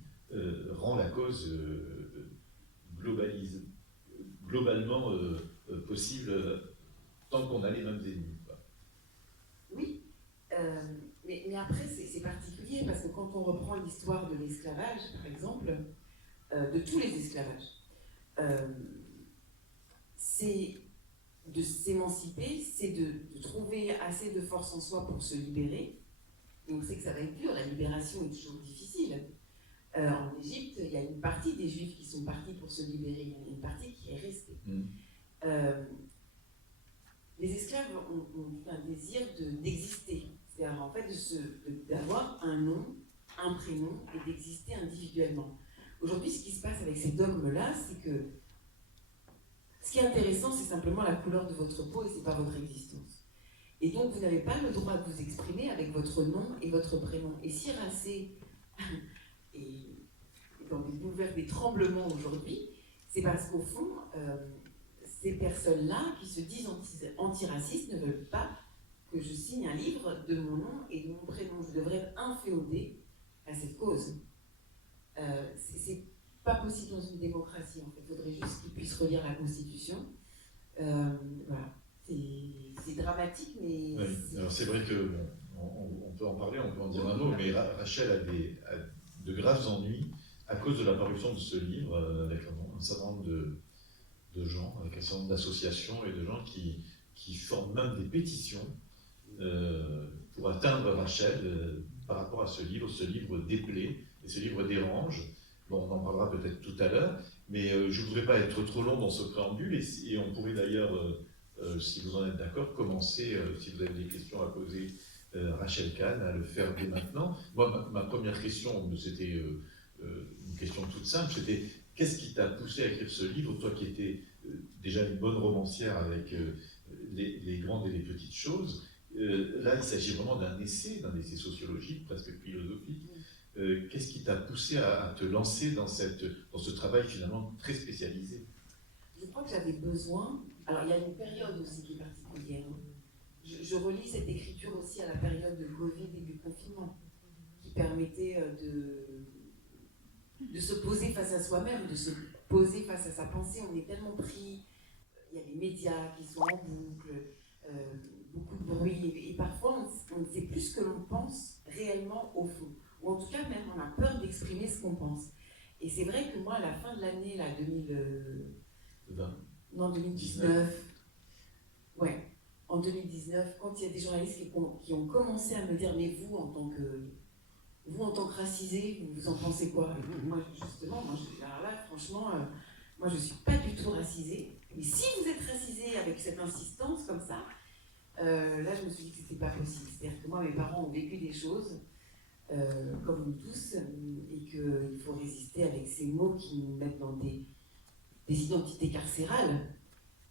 rend la cause globalement possible tant qu'on a les mêmes ennemis. Oui, mais après c'est particulier parce que quand on reprend l'histoire de l'esclavage, par exemple, de tous les esclavages, c'est de s'émanciper, c'est de trouver assez de force en soi pour se libérer. Et on sait que ça va être dur, la libération est toujours difficile. En Égypte, il y a une partie des Juifs qui sont partis pour se libérer, il y en a une partie qui est restée. Les esclaves ont un désir d'exister, c'est-à-dire en fait d'avoir un nom, un prénom et d'exister individuellement. Aujourd'hui, ce qui se passe avec ces dogmes-là, c'est que ce qui est intéressant, c'est simplement la couleur de votre peau et c'est pas votre existence. Et donc, vous n'avez pas le droit de vous exprimer avec votre nom et votre prénom. Et si Racé est dans des bouleversements, des tremblements aujourd'hui, c'est parce qu'au fond, ces personnes-là qui se disent antiracistes ne veulent pas que je signe un livre de mon nom et de mon prénom. Je devrais être inféodée à cette cause. C'est pas possible dans une démocratie, en fait. Il faudrait juste qu'ils puissent relire la Constitution. Voilà. C'est dramatique, mais... Oui. Alors c'est vrai que on peut en parler, on peut en dire un mot, mais Rachel a de graves ennuis à cause de la parution de ce livre avec un certain nombre de gens, avec un certain nombre d'associations et de gens qui forment même des pétitions pour atteindre Rachel par rapport à ce livre. Ce livre déplaît et ce livre dérange. Bon, on en parlera peut-être tout à l'heure, mais je ne voudrais pas être trop long dans ce préambule et on pourrait d'ailleurs, si vous en êtes d'accord, commencer, si vous avez des questions à poser Rachel Kahn, à le faire dès maintenant. Moi, ma première question, c'était une question toute simple, c'était qu'est-ce qui t'a poussé à écrire ce livre, toi qui étais déjà une bonne romancière avec les grandes et les petites choses. Là, il s'agit vraiment d'un essai sociologique, presque philosophique. Qu'est-ce qui t'a poussé à te lancer dans ce travail finalement très spécialisé? Je crois que j'avais besoin... Alors, il y a une période aussi qui est particulière. Je relis cette écriture aussi à la période de Covid et du confinement, qui permettait de se poser face à soi-même, de se poser face à sa pensée. On est tellement pris, il y a les médias qui sont en boucle, beaucoup de bruit, et parfois on ne sait plus ce que l'on pense réellement au fond. Ou en tout cas, même on a peur d'exprimer ce qu'on pense. Et c'est vrai que moi, à la fin de l'année, là, 2019, ouais, en 2019, quand il y a des journalistes qui ont commencé à me dire, mais vous, en tant que racisé, vous en pensez quoi? Et moi, justement, alors là, franchement, moi, je ne suis pas du tout racisée. Mais si vous êtes racisé avec cette insistance comme ça, là, je me suis dit que ce n'était pas possible. C'est-à-dire que moi, mes parents ont vécu des choses, comme nous tous, et qu'il faut résister avec ces mots qui nous mettent dans des identités carcérales.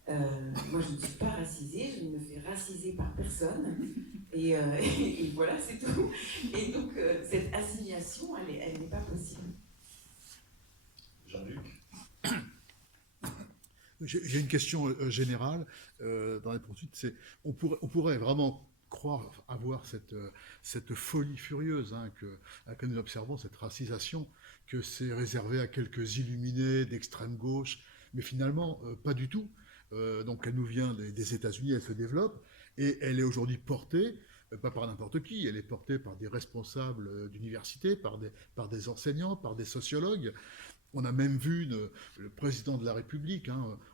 Moi, je ne suis pas racisée, je ne me fais raciser par personne, et voilà, c'est tout. Et donc, cette assignation, elle n'est pas possible. Jean-Luc? J'ai une question générale dans les poursuites. On pourrait vraiment croire avoir cette folie furieuse que nous observons, cette racisation, que c'est réservé à quelques illuminés d'extrême gauche, mais finalement, pas du tout. Donc elle nous vient des États-Unis, elle se développe, et elle est aujourd'hui portée, pas par n'importe qui, elle est portée par des responsables d'université, par des enseignants, par des sociologues. On a même vu le président de la République,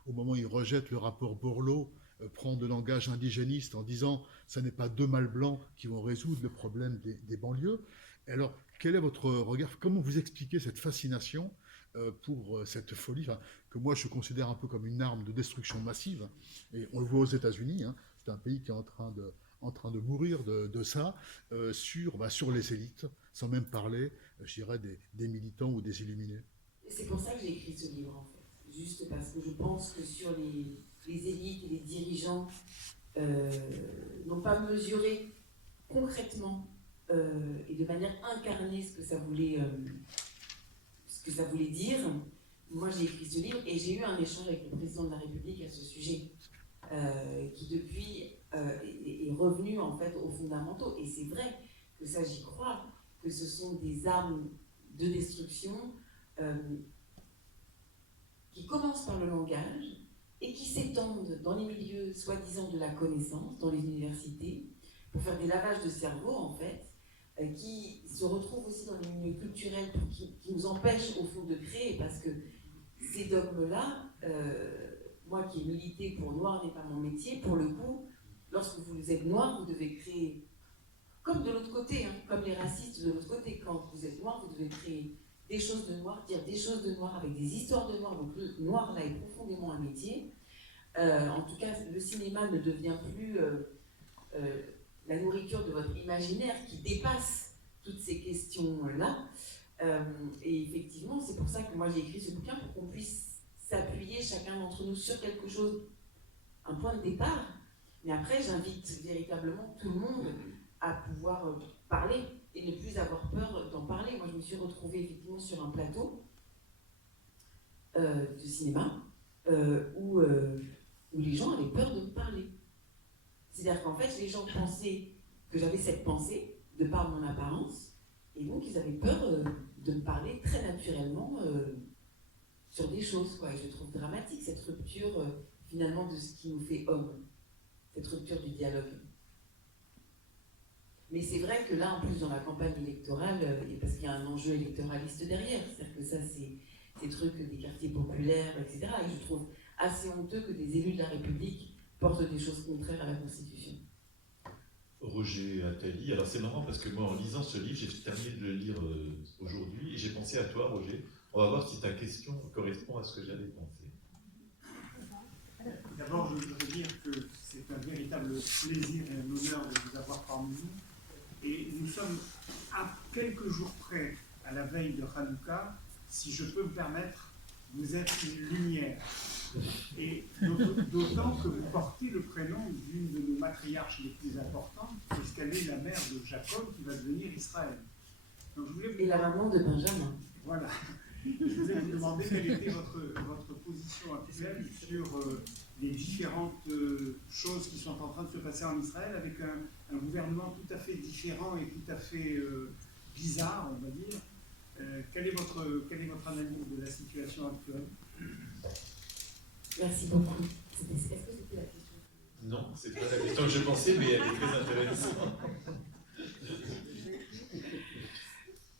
au moment où il rejette le rapport Borloo, prendre le langage indigéniste en disant « ce n'est pas deux mâles blancs qui vont résoudre le problème des banlieues ». Alors, quel est votre regard? Comment vous expliquez cette fascination pour cette folie que moi je considère un peu comme une arme de destruction massive? Et on le voit aux États-Unis, c'est un pays qui est en train de mourir de ça, sur les élites, sans même parler, je dirais, des militants ou des illuminés. C'est pour ça que j'ai écrit ce livre, en fait. Juste parce que je pense que sur les élites et les dirigeants n'ont pas mesuré concrètement et de manière incarnée ce que ça voulait dire. Moi, j'ai écrit ce livre et j'ai eu un échange avec le président de la République à ce sujet, qui depuis est revenu en fait aux fondamentaux. Et c'est vrai que ça, j'y crois, que ce sont des armes de destruction qui commencent par le langage et qui s'étendent dans les milieux soi-disant de la connaissance, dans les universités, pour faire des lavages de cerveau en fait, qui se retrouvent aussi dans les milieux culturels, qui nous empêchent au fond de créer, parce que ces dogmes-là, moi qui ai milité pour noir n'est pas mon métier, pour le coup, lorsque vous êtes noir, vous devez créer, comme de l'autre côté, hein, comme les racistes de l'autre côté, quand vous êtes noir, vous devez créer des choses de noir, dire des choses de noir avec des histoires de noir, donc le noir là est profondément un métier. En tout cas, le cinéma ne devient plus la nourriture de votre imaginaire qui dépasse toutes ces questions-là. Et effectivement, c'est pour ça que moi j'ai écrit ce bouquin, pour qu'on puisse s'appuyer chacun d'entre nous sur quelque chose, un point de départ. Mais après, j'invite véritablement tout le monde à pouvoir parler et ne plus avoir peur d'en parler. Moi, je me suis retrouvée effectivement sur un plateau de cinéma où les gens avaient peur de me parler. C'est-à-dire qu'en fait, les gens pensaient que j'avais cette pensée de par mon apparence, et donc ils avaient peur de me parler très naturellement sur des choses, quoi. Et je trouve dramatique cette rupture finalement de ce qui nous fait homme, cette rupture du dialogue. Mais c'est vrai que là, en plus, dans la campagne électorale, parce qu'il y a un enjeu électoraliste derrière, c'est-à-dire que ça, c'est ces trucs des quartiers populaires, etc. Et je trouve assez honteux que des élus de la République portent des choses contraires à la Constitution. Roger Attali, alors c'est marrant parce que moi, en lisant ce livre, j'ai terminé de le lire aujourd'hui et j'ai pensé à toi, Roger. On va voir si ta question correspond à ce que j'avais pensé. D'abord, je voudrais dire que c'est un véritable plaisir et un honneur de vous avoir parmi nous. Et nous sommes à quelques jours près, à la veille de Hanouka, si je peux me permettre, vous êtes une lumière. Et d'autant que vous portez le prénom d'une de nos matriarches les plus importantes, puisqu'elle est la mère de Jacob qui va devenir Israël. Donc, je voulais vous et la maman de Benjamin. Voilà. Je voulais vous demander quelle était votre position actuelle sur les différentes choses qui sont en train de se passer en Israël, avec un gouvernement tout à fait différent et tout à fait bizarre, on va dire. Quelle est votre analyse de la situation actuelle? Merci beaucoup. Est-ce que c'était la question? Non, c'est pas la question que je pensais, mais elle est très intéressante.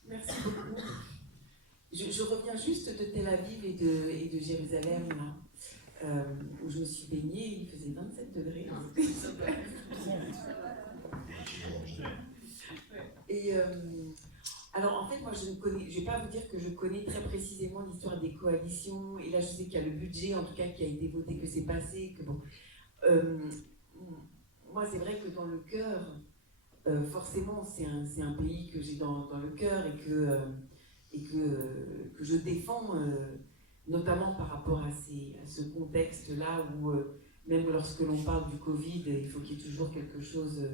Merci beaucoup. Je reviens juste de Tel Aviv et de Jérusalem, là, où je me suis baignée, il faisait 27 degrés. Et alors en fait, moi je ne vais pas vous dire que je connais très précisément l'histoire des coalitions, et là je sais qu'il y a le budget en tout cas qui a été voté, que c'est passé, que bon. Moi c'est vrai que dans le cœur, forcément c'est un pays que j'ai dans le cœur et que je défends, notamment par rapport à ce contexte-là où même lorsque l'on parle du Covid, il faut qu'il y ait toujours quelque chose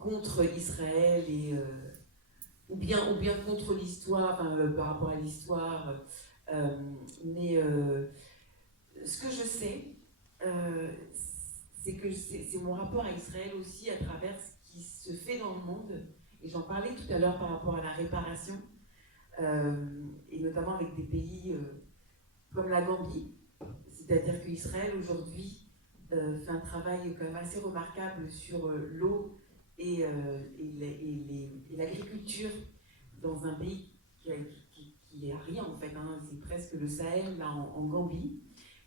contre Israël ou bien contre l'histoire, par rapport à l'histoire. Mais ce que je sais, c'est que c'est mon rapport à Israël aussi à travers ce qui se fait dans le monde. Et j'en parlais tout à l'heure par rapport à la réparation, et notamment avec des pays comme la Gambie. C'est-à-dire qu'Israël aujourd'hui fait un travail quand même assez remarquable sur l'eau et l'agriculture dans un pays qui est à rien en fait, hein. C'est presque le Sahel là en Gambie,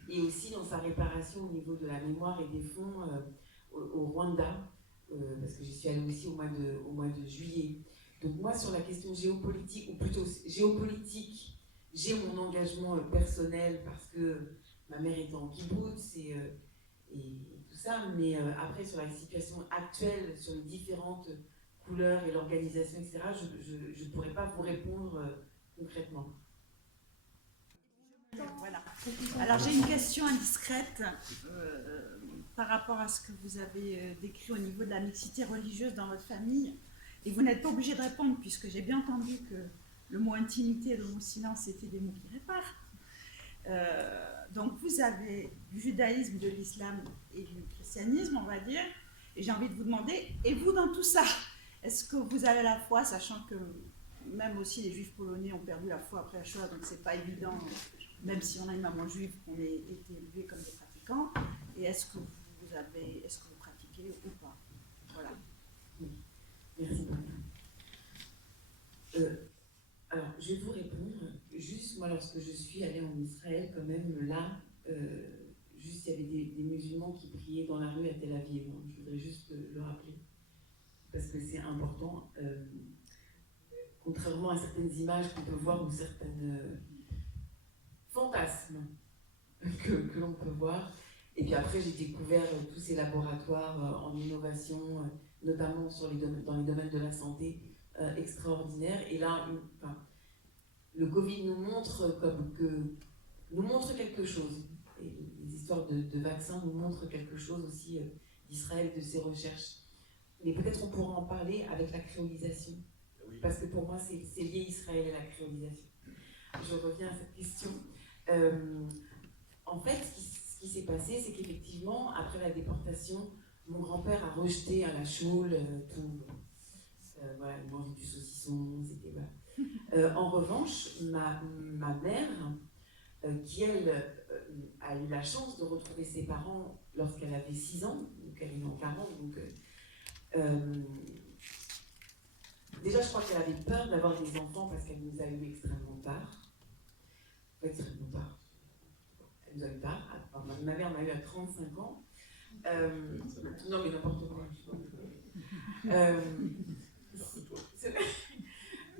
et aussi dans sa réparation au niveau de la mémoire et des fonds au Rwanda, parce que j'y suis allée aussi au mois de juillet. Donc moi sur la question géopolitique, ou plutôt géopolitique, j'ai mon engagement personnel parce que ma mère était en kibbutz et tout ça, mais après sur la situation actuelle, sur les différentes couleurs et l'organisation, etc., je ne pourrais pas vous répondre concrètement. Voilà. Alors j'ai une question indiscrète par rapport à ce que vous avez décrit au niveau de la mixité religieuse dans votre famille, et vous n'êtes pas obligé de répondre puisque j'ai bien entendu que le mot intimité et le mot silence étaient des mots qui réparent. Donc vous avez du judaïsme, de l'islam et du christianisme, on va dire, et j'ai envie de vous demander, et vous dans tout ça, est-ce que vous avez la foi, sachant que même aussi les juifs polonais ont perdu la foi après la Shoah, donc c'est pas évident, même si on a une maman juive, qu'on ait été élevés comme des pratiquants, et est-ce que vous pratiquez ou pas? Voilà. Merci beaucoup. Alors, je vais vous répondre. Juste, moi, lorsque je suis allée en Israël, quand même, là, juste, il y avait des musulmans qui priaient dans la rue à Tel Aviv. Hein. Je voudrais juste le rappeler, parce que c'est important. Contrairement à certaines images qu'on peut voir ou certaines fantasmes que l'on peut voir. Et puis après, j'ai découvert tous ces laboratoires en innovation, notamment dans les domaines de la santé, extraordinaires. Et là, le Covid nous montre quelque chose. Et les histoires de vaccins nous montrent quelque chose aussi d'Israël, de ses recherches. Mais peut-être on pourra en parler avec la créolisation. Oui. Parce que pour moi, c'est lié Israël et la créolisation. Je reviens à cette question. En fait, ce qui s'est passé, c'est qu'effectivement, après la déportation, mon grand-père a rejeté à la choule tout. Voilà, il mangeait du saucisson, c'était voilà. En revanche, ma mère, qui elle a eu la chance de retrouver ses parents lorsqu'elle avait 6 ans, donc elle est née en 40, donc déjà je crois qu'elle avait peur d'avoir des enfants parce qu'elle nous a eu extrêmement tard. Extrêmement tard. Elle nous a eu tard. Ma mère m'a eu à 35 ans. Non mais n'importe quoi.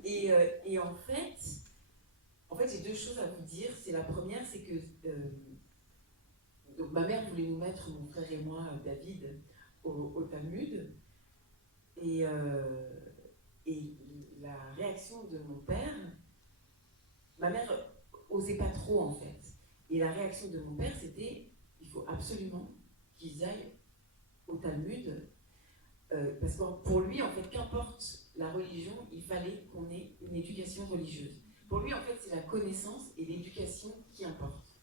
Et en fait, j'ai 2 choses à vous dire. C'est la première, c'est que donc ma mère voulait nous mettre, mon frère et moi, David, au Talmud. Et la réaction de mon père, ma mère osait pas trop en fait. Et la réaction de mon père, c'était il faut absolument qu'ils aillent au Talmud. Parce que pour lui, en fait, qu'importe la religion, il fallait qu'on ait une éducation religieuse. Pour lui, en fait, c'est la connaissance et l'éducation qui importent.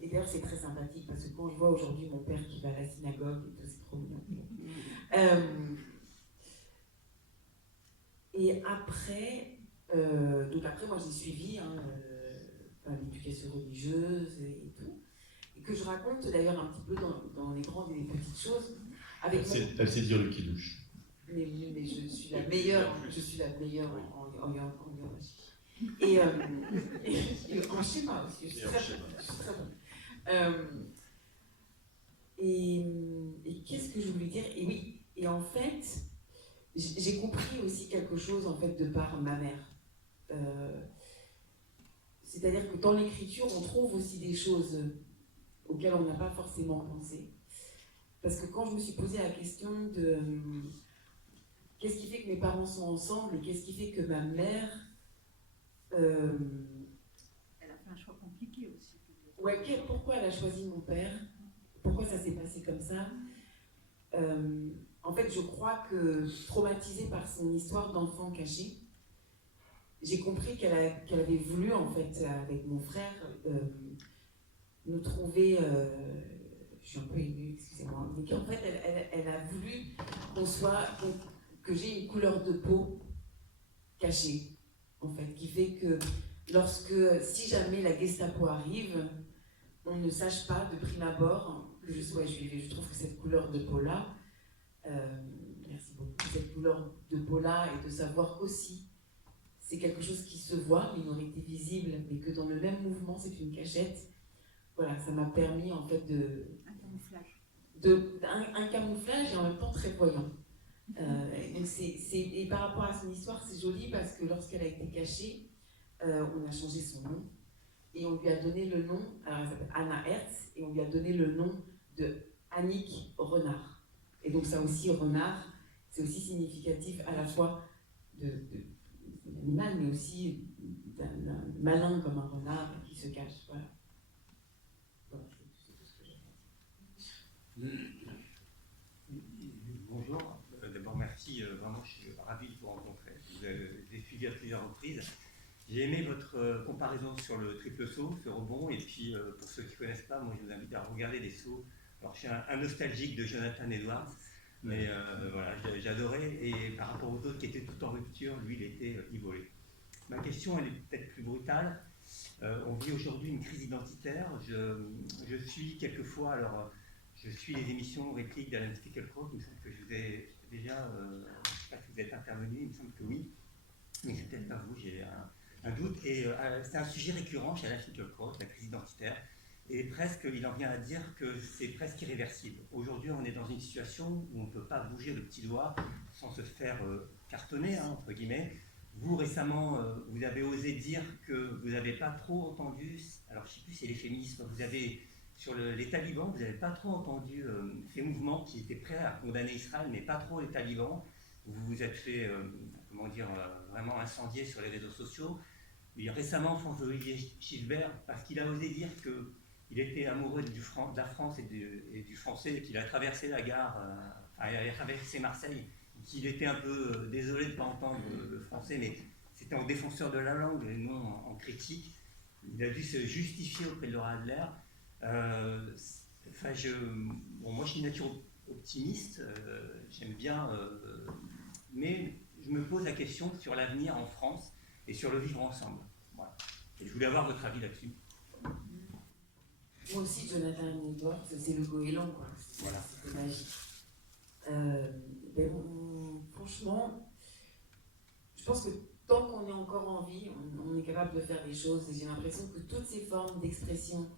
Et d'ailleurs, c'est très sympathique, parce que quand je vois aujourd'hui mon père qui va à la synagogue, et tout, c'est trop mignon. Et après, moi, j'ai suivi l'éducation religieuse et tout, et que je raconte d'ailleurs un petit peu dans les grandes et les petites choses. Elle sait dire le kidouche. Mais je suis la meilleure, en hiérarchie. Et en schéma aussi, je suis très bonne. Et qu'est-ce que je voulais dire? Et oui, et en fait, j'ai compris aussi quelque chose en fait de par ma mère. C'est-à-dire que dans l'écriture, on trouve aussi des choses auxquelles on n'a pas forcément pensé. Parce que quand je me suis posé la question de qu'est-ce qui fait que mes parents sont ensemble et qu'est-ce qui fait que ma mère... Elle a fait un choix compliqué aussi. Ouais, pourquoi elle a choisi mon père? Pourquoi ça s'est passé comme ça? En fait, je crois que traumatisée par son histoire d'enfant caché, j'ai compris qu'elle avait voulu, en fait, avec mon frère, nous trouver... je suis un peu émue, excusez-moi, mais qu'en fait, elle a voulu que j'ai une couleur de peau cachée, en fait, qui fait que si jamais la Gestapo arrive, on ne sache pas de prime abord que je sois juive. Et je trouve que cette couleur de peau-là, merci beaucoup, cette couleur de peau-là, et de savoir qu'aussi, c'est quelque chose qui se voit, minorité visible, mais que dans le même mouvement, c'est une cachette. Voilà, ça m'a permis en fait un camouflage et en même temps très voyant. Donc et par rapport à son histoire, c'est joli parce que lorsqu'elle a été cachée, on a changé son nom et on lui a donné le nom, alors elle s'appelle Anna Hertz, et on lui a donné le nom de Annick Renard. Et donc ça aussi, renard, c'est aussi significatif à la fois d'un animal, mais aussi d'un malin comme un renard qui se cache. Voilà. Bonjour, d'abord merci, vraiment je suis ravi de vous rencontrer. Vous avez suivi à plusieurs reprises. J'ai aimé votre comparaison sur le triple saut, ce rebond, et puis pour ceux qui ne connaissent pas, moi je vous invite à regarder les sauts. Alors je suis un nostalgique de Jonathan Edwards, mais voilà, j'adorais, et par rapport aux autres qui étaient tout en rupture, lui il était isolé. Ma question elle est peut-être plus brutale. On vit aujourd'hui une crise identitaire. Je suis quelquefois, alors je suis les émissions répliques d'Alan Finkielkraut, il me semble que je vous ai déjà, je ne sais pas si vous êtes intervenu, il me semble que oui, mais c'est peut-être pas vous, j'ai un doute. Et c'est un sujet récurrent chez Alan Finkielkraut, la crise identitaire, et presque il en vient à dire que c'est presque irréversible. Aujourd'hui, on est dans une situation où on ne peut pas bouger le petit doigt sans se faire cartonner, hein, entre guillemets. Vous, récemment, vous avez osé dire que vous n'avez pas trop entendu, alors je ne sais plus si c'est les féminismes, vous avez, sur les talibans, vous n'avez pas trop entendu ces mouvements qui étaient prêts à condamner Israël, mais pas trop les talibans. Vous vous êtes fait, comment dire, vraiment incendier sur les réseaux sociaux. Et récemment, François-Olivier Gilbert, parce qu'il a osé dire qu'il était amoureux de la France et du français, qu'il a traversé la gare, il a traversé Marseille, qu'il était un peu désolé de ne pas entendre le français, mais c'était en défenseur de la langue et non en critique. Il a dû se justifier auprès de Laura Adler. Moi je suis une nature optimiste, j'aime bien, mais je me pose la question sur l'avenir en France et sur le vivre ensemble. Voilà. Et je voulais avoir votre avis là-dessus. Moi aussi, Jonathan Edwards, c'est le goéland, quoi. Voilà. C'était magique. Franchement, je pense que tant qu'on est encore en vie, on est capable de faire des choses. Et j'ai l'impression que toutes ces formes d'expression,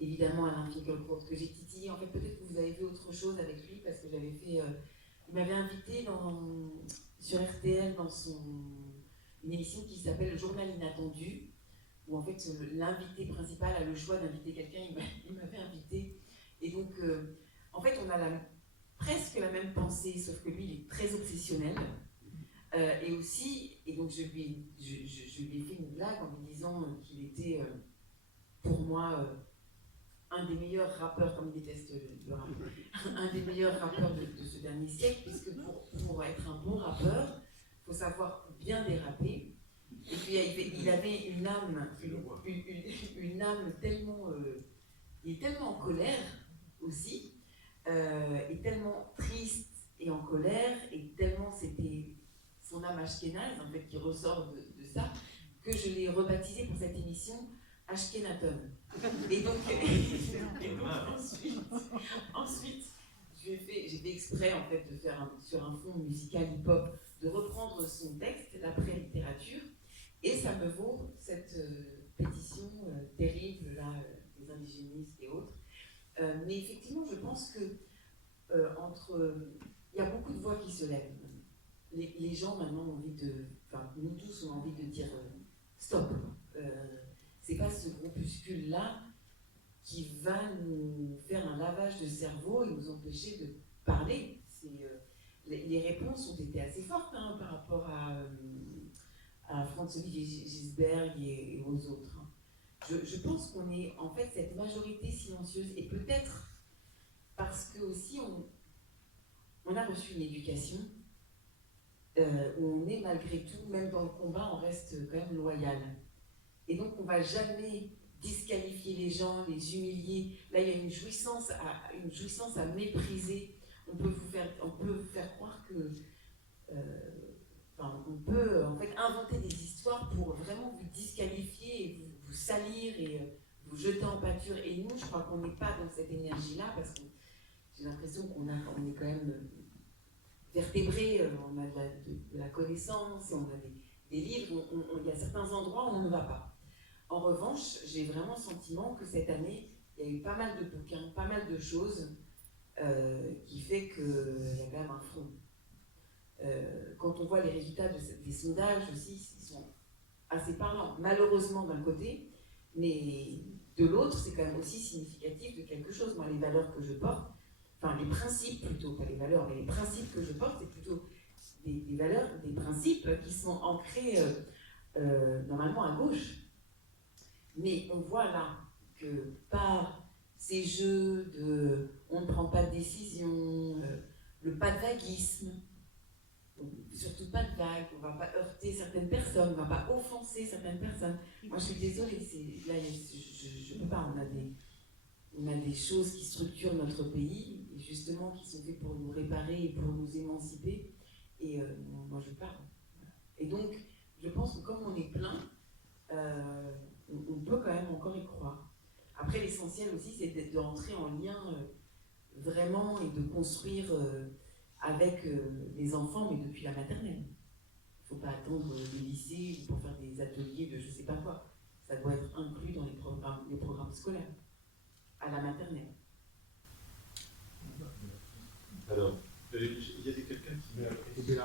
évidemment Alain Finkielkraut, que j'ai titillé, en fait peut-être que vous avez fait autre chose avec lui, parce que j'avais fait... il m'avait invité sur RTL dans une émission qui s'appelle Le Journal Inattendu, où en fait l'invité principal a le choix d'inviter quelqu'un, il m'avait invité. Et donc, en fait, on a presque la même pensée, sauf que lui, il est très obsessionnel. Et aussi, et donc je lui ai fait une blague en lui disant qu'il était, pour moi, un des meilleurs rappeurs, comme il déteste le rap, un des meilleurs rappeurs de ce dernier siècle, puisque pour être un bon rappeur, il faut savoir bien déraper. Et puis il avait une âme tellement... il est tellement en colère aussi, et tellement triste et en colère, et tellement c'était son âme ashkénaze, en fait, qui ressort de ça, que je l'ai rebaptisé pour cette émission Ashkenaton. Et donc ensuite j'ai fait exprès, en fait, de faire sur un fond musical hip-hop, de reprendre son texte d'après-littérature, et ça me vaut cette pétition terrible, là, des indigénistes et autres. Mais effectivement, je pense que il y a beaucoup de voix qui se lèvent. Les gens maintenant ont envie nous tous ont envie de dire stop. C'est pas ce groupuscule-là qui va nous faire un lavage de cerveau et nous empêcher de parler. Les réponses ont été assez fortes, hein, par rapport à François-Olivier Gisbert et aux autres. Je pense qu'on est en fait cette majorité silencieuse, et peut-être parce que aussi on a reçu une éducation où on est malgré tout, même dans le combat, on reste quand même loyal. Et donc on ne va jamais disqualifier les gens, les humilier. Là, il y a une jouissance à mépriser. On peut faire croire que... on peut en fait inventer des histoires pour vraiment vous disqualifier et vous salir et vous jeter en pâture. Et nous, je crois qu'on n'est pas dans cette énergie-là, parce que j'ai l'impression qu'on est quand même vertébrés, on a de la connaissance, on a des livres, il y a certains endroits où on ne va pas. En revanche, j'ai vraiment le sentiment que cette année, il y a eu pas mal de bouquins, pas mal de choses qui fait qu'il y a quand même un fond. Quand on voit les résultats des sondages aussi, ils sont assez parlants, malheureusement d'un côté, mais de l'autre, c'est quand même aussi significatif de quelque chose. Moi, les valeurs que je porte, enfin les principes plutôt, pas les valeurs, mais les principes que je porte, c'est plutôt des valeurs, des principes qui sont ancrés normalement à gauche. Mais on voit là que par ces jeux de on ne prend pas de décision, le pas de vaguisme, surtout pas de vague, on ne va pas heurter certaines personnes, on ne va pas offenser certaines personnes. Moi je suis désolée, là je ne peux pas, on a des choses qui structurent notre pays, et justement qui sont faites pour nous réparer et pour nous émanciper, et moi je parle. Et donc je pense que comme on est plein, on peut quand même encore y croire. Après, l'essentiel aussi, c'est d'entrer en lien vraiment et de construire avec les enfants, mais depuis la maternelle. Il ne faut pas attendre le lycée pour faire des ateliers de je ne sais pas quoi. Ça doit être inclus dans les programmes scolaires, à la maternelle. Alors, il y avait quelqu'un qui m'a appelé.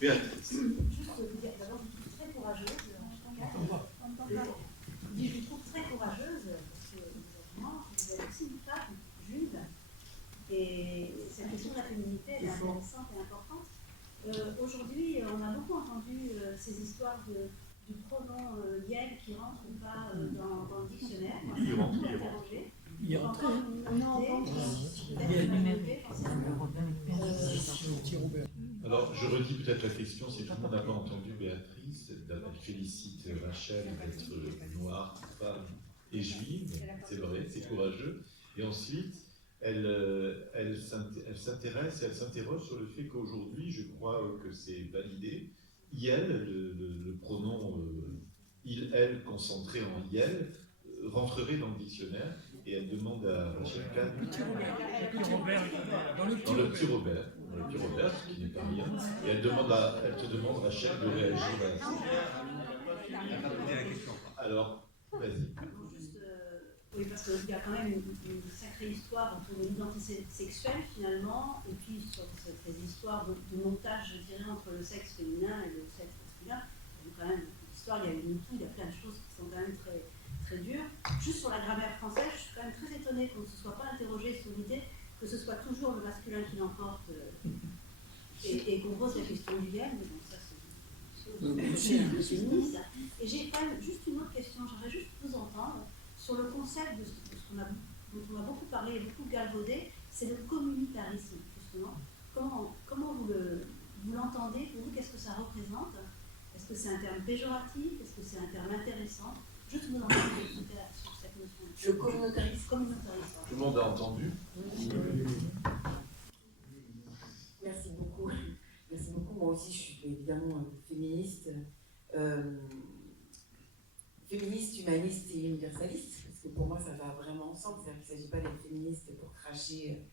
Béatrice. Juste vous dire, d'abord, je vous trouve très courageuse. Je vous trouve très courageuse parce que vous êtes aussi une femme juive et cette question de la féminité elle est intéressante et importante. Aujourd'hui, on a beaucoup entendu ces histoires du pronom Yel qui rentre ou pas dans le dictionnaire. Moi, ça m'a beaucoup interrogée. Il rentre. Alors, je redis peut-être la question, si tout le monde n'a pas entendu Béatrice, elle félicite Rachel d'être noire, femme et juive, c'est vrai, c'est courageux. Et ensuite, elle s'intéresse et elle s'interroge sur le fait qu'aujourd'hui, je crois que c'est validé, Yel, le pronom il, elle, concentré en Yel, rentrerait dans le dictionnaire. Et elle demande à Rachel Kahn, dans le petit Robert, ce qui n'est pas rien, et elle te demande Rachel de réagir à ça. Alors, vas-y. Oui, parce qu'il y a quand même une sacrée histoire autour de l'identité sexuelle finalement, et puis sur ces histoires de montage, je dirais, entre le sexe féminin et le sexe masculin. Il y a quand même une histoire, il y a eu tout, il y a plein de choses qui sont quand même très dur. Juste sur la grammaire française, je suis quand même très étonnée qu'on ne se soit pas interrogé sur l'idée que ce soit toujours le masculin qui l'emporte et qu'on pose la question du lien, mais bon, ça c'est féministe. Et j'ai quand même juste une autre question, j'aimerais juste vous entendre sur le concept de ce dont on a beaucoup parlé et beaucoup galvaudé, c'est le communautarisme, justement. Comment vous l'entendez? Pour vous, qu'est-ce que ça représente? Est-ce que c'est un terme péjoratif? Est-ce que c'est un terme intéressant? Juste vous entendre sur cette notion. Le communautarisme. Tout le monde a entendu? Merci beaucoup. Merci beaucoup. Moi aussi, je suis évidemment féministe. Féministe, humaniste et universaliste. Parce que pour moi, ça va vraiment ensemble. C'est-à-dire qu'il ne s'agit pas d'être féministe pour cracher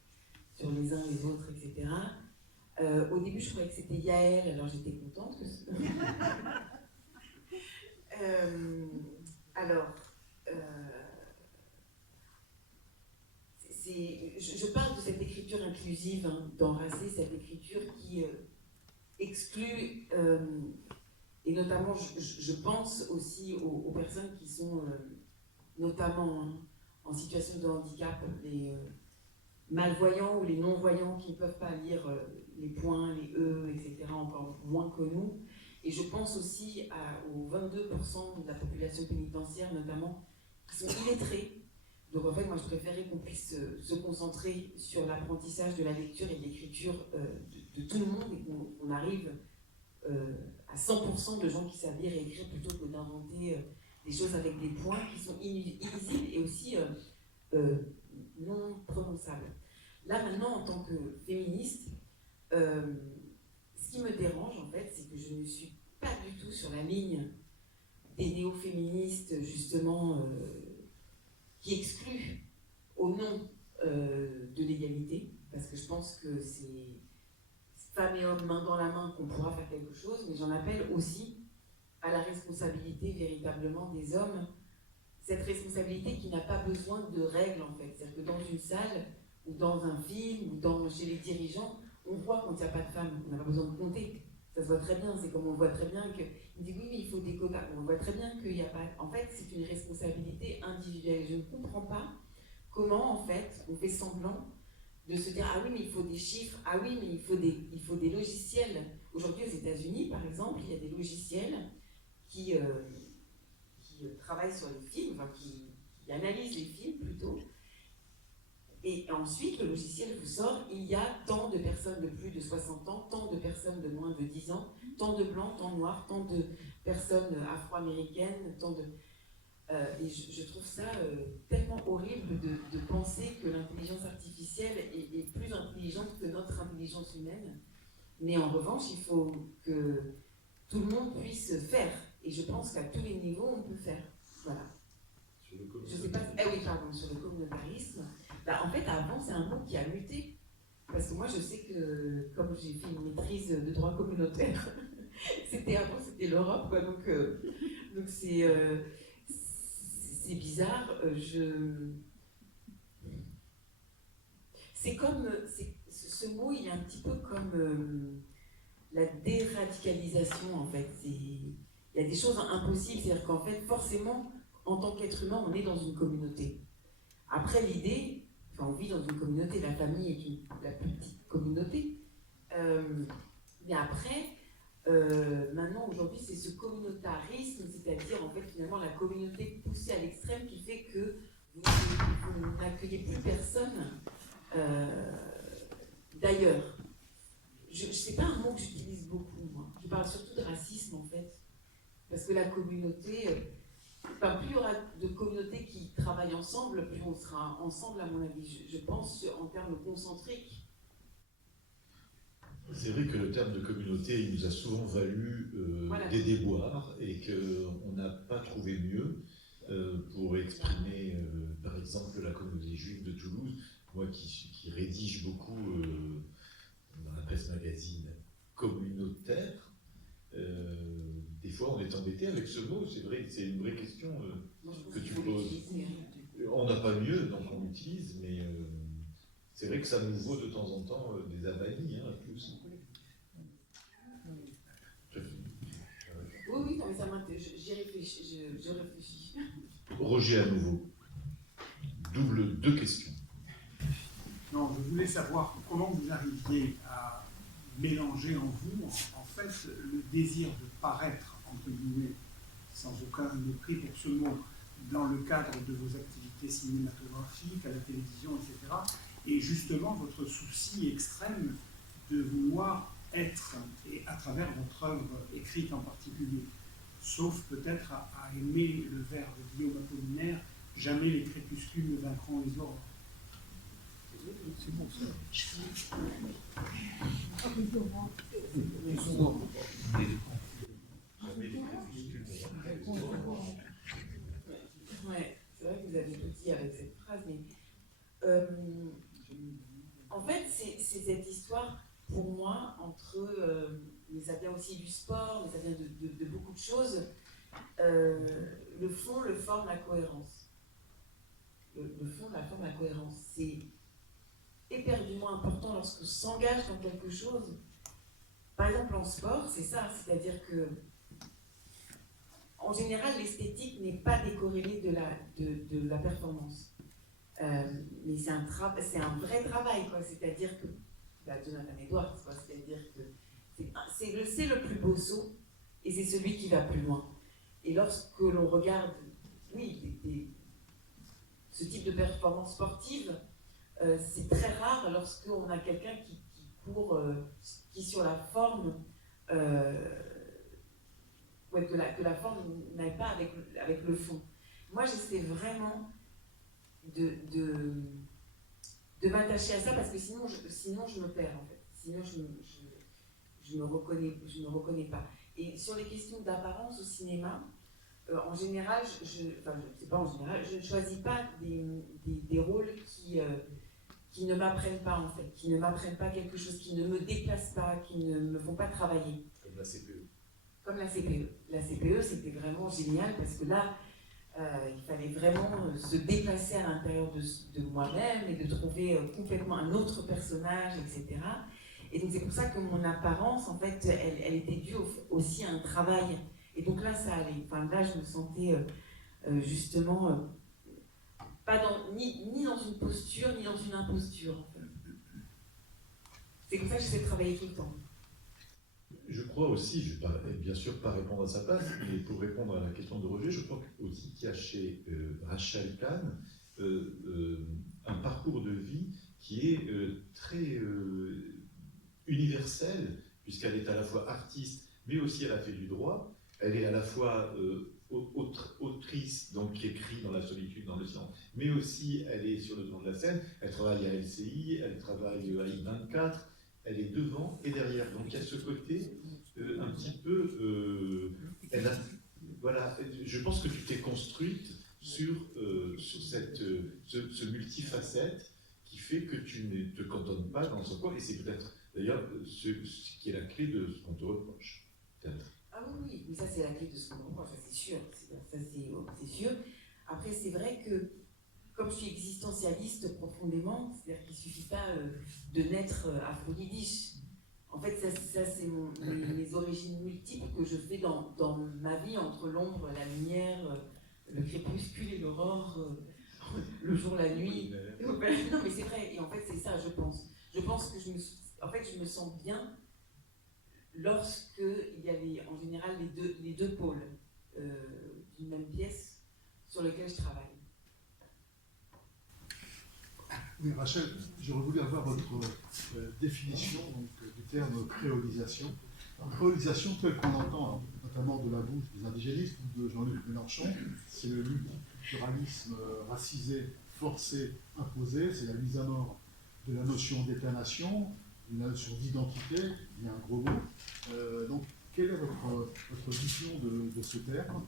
sur les uns les autres, etc. Au début, je croyais que c'était Yael, alors j'étais contente. Alors, je parle de cette écriture inclusive dans Racé, cette écriture qui exclut, et notamment je pense aussi aux personnes qui sont notamment en situation de handicap, les malvoyants ou les non-voyants qui ne peuvent pas lire les points, les E, etc., encore moins que nous. Et je pense aussi aux 22% de la population pénitentiaire, notamment, qui sont illettrés. Donc en fait, moi, je préférais qu'on puisse se concentrer sur l'apprentissage de la lecture et de l'écriture de tout le monde et qu'on arrive à 100% de gens qui savent lire et écrire plutôt que d'inventer des choses avec des points qui sont illisibles et aussi non prononçables. Là, maintenant, en tant que féministe, ce qui me dérange, en fait, c'est que je ne suis pas du tout sur la ligne des néo-féministes, justement, qui excluent au nom de l'égalité, parce que je pense que c'est femmes et hommes main dans la main qu'on pourra faire quelque chose, mais j'en appelle aussi à la responsabilité véritablement des hommes, cette responsabilité qui n'a pas besoin de règles, en fait. C'est-à-dire que dans une salle, ou dans un film, ou chez les dirigeants, on voit quand il n'y a pas de femmes, on n'a pas besoin de compter. Ça se voit très bien, c'est comme on voit très bien que... Il dit oui, mais il faut des quotas. On voit très bien qu'il n'y a pas... En fait, c'est une responsabilité individuelle. Je ne comprends pas comment, en fait, on fait semblant de se dire ah oui, mais il faut des chiffres, ah oui, mais il faut des logiciels. Aujourd'hui, aux États-Unis, par exemple, il y a des logiciels qui travaillent sur les films, enfin, qui analysent les films plutôt, Et ensuite, le logiciel vous sort, il y a tant de personnes de plus de 60 ans, tant de personnes de moins de 10 ans, tant de blancs, tant de noirs, tant de personnes afro-américaines, tant de... et je trouve ça tellement horrible de penser que l'intelligence artificielle est plus intelligente que notre intelligence humaine. Mais en revanche, il faut que tout le monde puisse faire. Et je pense qu'à tous les niveaux, on peut faire. Voilà. Je sais pas. Eh oui, pardon, sur le communautarisme. Bah, en fait, avant, c'est un mot qui a muté. Parce que moi, je sais que, comme j'ai fait une maîtrise de droit communautaire, avant, c'était l'Europe, quoi. Donc c'est bizarre. C'est comme. Ce mot, il est un petit peu comme la déradicalisation, en fait. Il y a des choses impossibles. C'est-à-dire qu'en fait, forcément, en tant qu'être humain, on est dans une communauté. Après, l'idée, on vit dans une communauté, la famille est la plus petite communauté. Mais après, maintenant, aujourd'hui, c'est ce communautarisme, c'est-à-dire, en fait, finalement, la communauté poussée à l'extrême qui fait que vous n'accueillez plus personne d'ailleurs. C'est pas un mot que j'utilise beaucoup, moi. Je parle surtout de racisme, en fait. Parce que la communauté... Enfin, plus il y aura de communautés qui travaillent ensemble, plus on sera ensemble, à mon avis. Je pense en termes concentriques. C'est vrai que le terme de communauté, il nous a souvent valu Voilà. des déboires et qu'on n'a pas trouvé mieux pour exprimer, par exemple, la communauté juive de Toulouse. Moi qui rédige beaucoup dans la presse magazine communautaire, des fois on est embêté avec ce mot, c'est vrai, c'est une vraie question que tu poses. On n'a pas mieux, donc on l'utilise, mais c'est vrai que ça nous vaut de temps en temps des avanies, hein, tous. Oui, non, mais ça m'intéresse, j'y réfléchis, je réfléchis. Roger, à nouveau. Deux questions. Non, je voulais savoir comment vous arriviez à mélanger en vous, en fait, le désir de paraître, entre guillemets, sans aucun mépris pour ce mot, dans le cadre de vos activités cinématographiques, à la télévision, etc., et justement votre souci extrême de vouloir être, et à travers votre œuvre écrite en particulier, sauf peut-être à aimer le vers de Guillaume Apollinaire, jamais les crépuscules ne vaincront les aurores. C'est bon ça. Ouais, c'est vrai que vous avez tout dit avec cette phrase, mais en fait, c'est cette histoire, pour moi, entre, mais ça vient aussi du sport, mais ça vient de beaucoup de choses, le fond, le forme, la cohérence. Le fond, la forme, la cohérence, c'est éperdument important lorsqu'on s'engage dans quelque chose. Par exemple, en sport, c'est ça, c'est-à-dire que en général, l'esthétique n'est pas décorrélée de la performance. Mais c'est un vrai travail, quoi. C'est-à-dire que, Jonathan Edwards, quoi. C'est-à-dire que c'est le plus beau saut et c'est celui qui va plus loin. Et lorsque l'on regarde, oui, ce type de performance sportive, c'est très rare lorsqu'on a quelqu'un qui court, qui sur la forme, que la forme n'aille pas avec le fond. Moi, j'essaie vraiment de m'attacher à ça parce que sinon je me perds en fait. Sinon je me reconnais pas. Et sur les questions d'apparence au cinéma, en général, je ne choisis pas des rôles qui ne m'apprennent pas en fait, qui ne m'apprennent pas quelque chose, qui ne me déplacent pas, qui ne me font pas travailler. Comme la CPE. Comme la CPE. La CPE, c'était vraiment génial parce que là, il fallait vraiment se déplacer à l'intérieur de moi-même et de trouver complètement un autre personnage, etc. Et donc c'est pour ça que mon apparence, en fait, elle était due aussi à un travail. Et donc là, ça allait. Enfin, là, je me sentais justement pas ni dans une posture, ni dans une imposture. En fait. C'est comme ça que j'essaie de travailler tout le temps. Je crois aussi, je ne vais bien sûr pas répondre à sa place, mais pour répondre à la question de Roger, je crois aussi qu'il y a chez Rachel Kahn un parcours de vie qui est très universel, puisqu'elle est à la fois artiste, mais aussi elle a fait du droit. Elle est à la fois autrice, donc qui écrit dans la solitude, dans le silence, mais aussi elle est sur le devant de la scène. Elle travaille à LCI, elle travaille à I24, elle est devant et derrière. Donc il y a ce côté un petit peu... voilà, je pense que tu t'es construite sur ce multifacette qui fait que tu ne te cantonnes pas dans un coin, et c'est peut-être d'ailleurs ce qui est la clé de ce qu'on te reproche. Peut-être. Ah oui, mais ça c'est la clé de ce qu'on reproche, ça c'est sûr. C'est sûr. Après, c'est vrai que comme je suis existentialiste profondément, c'est-à-dire qu'il ne suffit pas de naître aphrodisiaque. En fait, ça c'est mes origines multiples que je fais dans ma vie, entre l'ombre, la lumière, le crépuscule et l'aurore, le jour, la nuit. Non, mais c'est vrai, et en fait, c'est ça, je pense. Je pense que je me sens bien lorsque il y a en général les deux pôles d'une même pièce sur lesquels je travaille. Oui, Rachel, j'aurais voulu avoir votre définition donc, du terme créolisation. Créolisation, tel qu'on l'entend, notamment de la bouche des indigénistes ou de Jean-Luc Mélenchon, c'est le multiculturalisme racisé, forcé, imposé, c'est la mise à mort de la notion d'État-nation, d'une notion d'identité, il y a un gros mot. Donc, quelle est votre vision de ce terme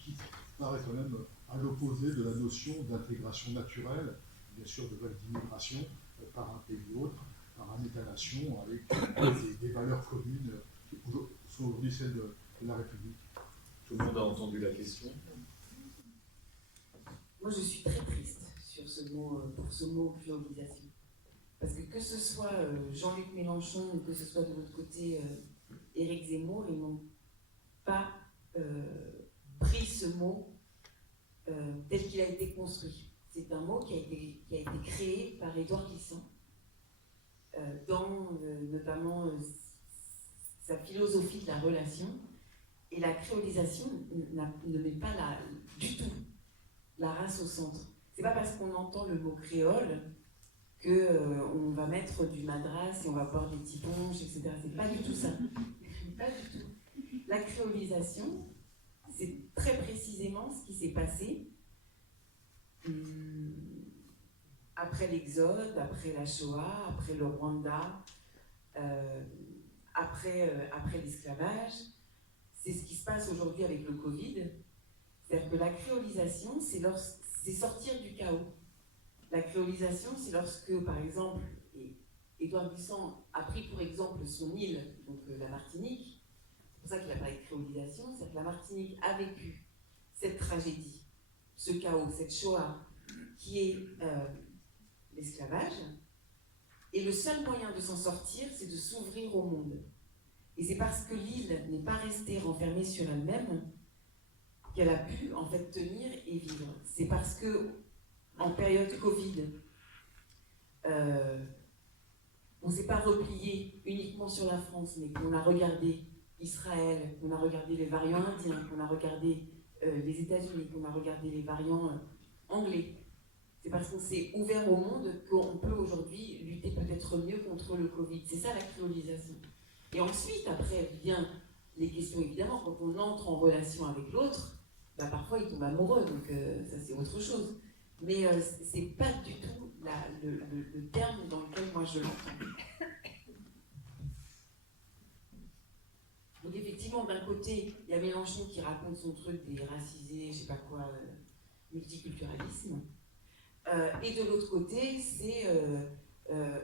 qui paraît quand même à l'opposé de la notion d'intégration naturelle, bien sûr de vague d'immigration par un pays ou autre, par un État-nation avec des valeurs communes qui sont aujourd'hui celles de la République. Tout le monde a entendu la question. Moi, je suis très triste pour ce mot créolisation. Parce que ce soit Jean-Luc Mélenchon ou que ce soit de l'autre côté Éric Zemmour, ils n'ont pas pris ce mot tel qu'il a été construit. C'est un mot qui a été créé par Édouard Glissant dans notamment sa philosophie de la relation. Et la créolisation ne met pas du tout la race au centre. C'est pas parce qu'on entend le mot créole qu'on va mettre du madras et on va boire des petits ponches, etc. C'est pas du tout ça. Pas du tout. La créolisation, c'est très précisément ce qui s'est passé après l'Exode, après la Shoah, après le Rwanda, après l'esclavage. C'est ce qui se passe aujourd'hui avec le Covid. C'est-à-dire que la créolisation, c'est sortir du chaos. La créolisation, c'est lorsque, par exemple, Édouard Glissant a pris pour exemple son île, donc la Martinique. C'est pour ça qu'il a parlé de créolisation, c'est que la Martinique a vécu cette tragédie, ce chaos, cette Shoah, qui est l'esclavage. Et le seul moyen de s'en sortir, c'est de s'ouvrir au monde. Et c'est parce que l'île n'est pas restée renfermée sur elle-même qu'elle a pu en fait tenir et vivre. C'est parce que en période Covid, on ne s'est pas replié uniquement sur la France, mais qu'on a regardé Israël, qu'on a regardé les variants indiens, qu'on a regardé les États-Unis, qu'on a regardé les variants anglais. C'est parce qu'on s'est ouvert au monde qu'on peut aujourd'hui lutter peut-être mieux contre le Covid. C'est ça la créolisation. Et ensuite, après, vient les questions, évidemment, quand on entre en relation avec l'autre, bah, parfois il tombe amoureux, donc ça c'est autre chose. Mais c'est pas du tout le terme dans lequel moi je l'entends. Donc effectivement, d'un côté, il y a Mélenchon qui raconte son truc des racisés, je sais pas quoi, multiculturalisme. Et de l'autre côté, c'est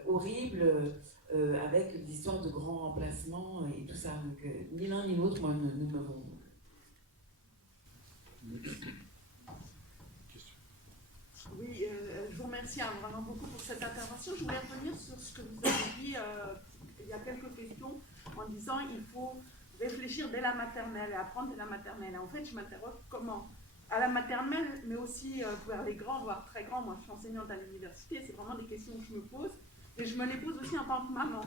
horrible, avec l'histoire de grands remplacements et tout ça. Donc ni l'un ni l'autre, moi, ne me vont. Oui, je vous remercie vraiment beaucoup pour cette intervention. Je voulais revenir sur ce que vous avez dit il y a quelques questions en disant qu'il faut réfléchir dès la maternelle et apprendre dès la maternelle. Et en fait, je m'interroge comment à la maternelle, mais aussi vers les grands, voire très grands. Moi, je suis enseignante à l'université, c'est vraiment des questions que je me pose. Et je me les pose aussi en tant que maman.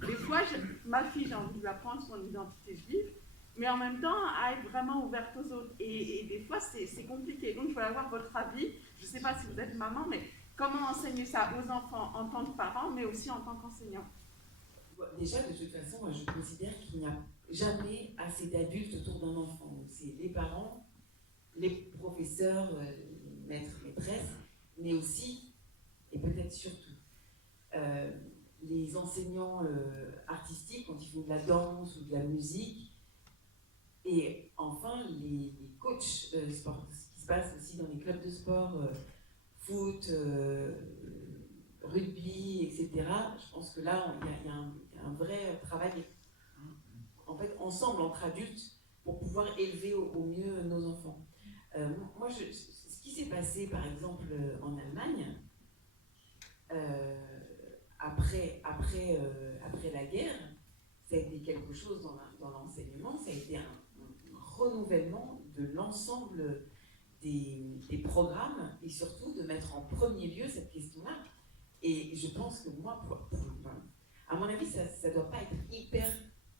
Des fois, ma fille, j'ai envie de lui apprendre son identité juive. mais en même temps à être vraiment ouverte aux autres. Et des fois, c'est compliqué. Donc, je voulais avoir votre avis. Je ne sais pas si vous êtes maman, mais comment enseigner ça aux enfants en tant que parents, mais aussi en tant qu'enseignant? Déjà, de toute façon, moi, je considère qu'il n'y a jamais assez d'adultes autour d'un enfant. Donc, c'est les parents, les professeurs, les maîtres, maîtresses, mais aussi, et peut-être surtout, les enseignants artistiques quand ils font de la danse ou de la musique, et enfin les coachs sport, ce qui se passe aussi dans les clubs de sport, foot, rugby, etc. Je pense que là, il y a un vrai travail, en fait, ensemble, entre adultes, pour pouvoir élever au mieux nos enfants. Moi, ce qui s'est passé, par exemple, en Allemagne, après la guerre, ça a été quelque chose dans l'enseignement, ça a été un renouvellement de l'ensemble des programmes, et surtout de mettre en premier lieu cette question-là. Et je pense que moi, à mon avis, ça ne doit pas être hyper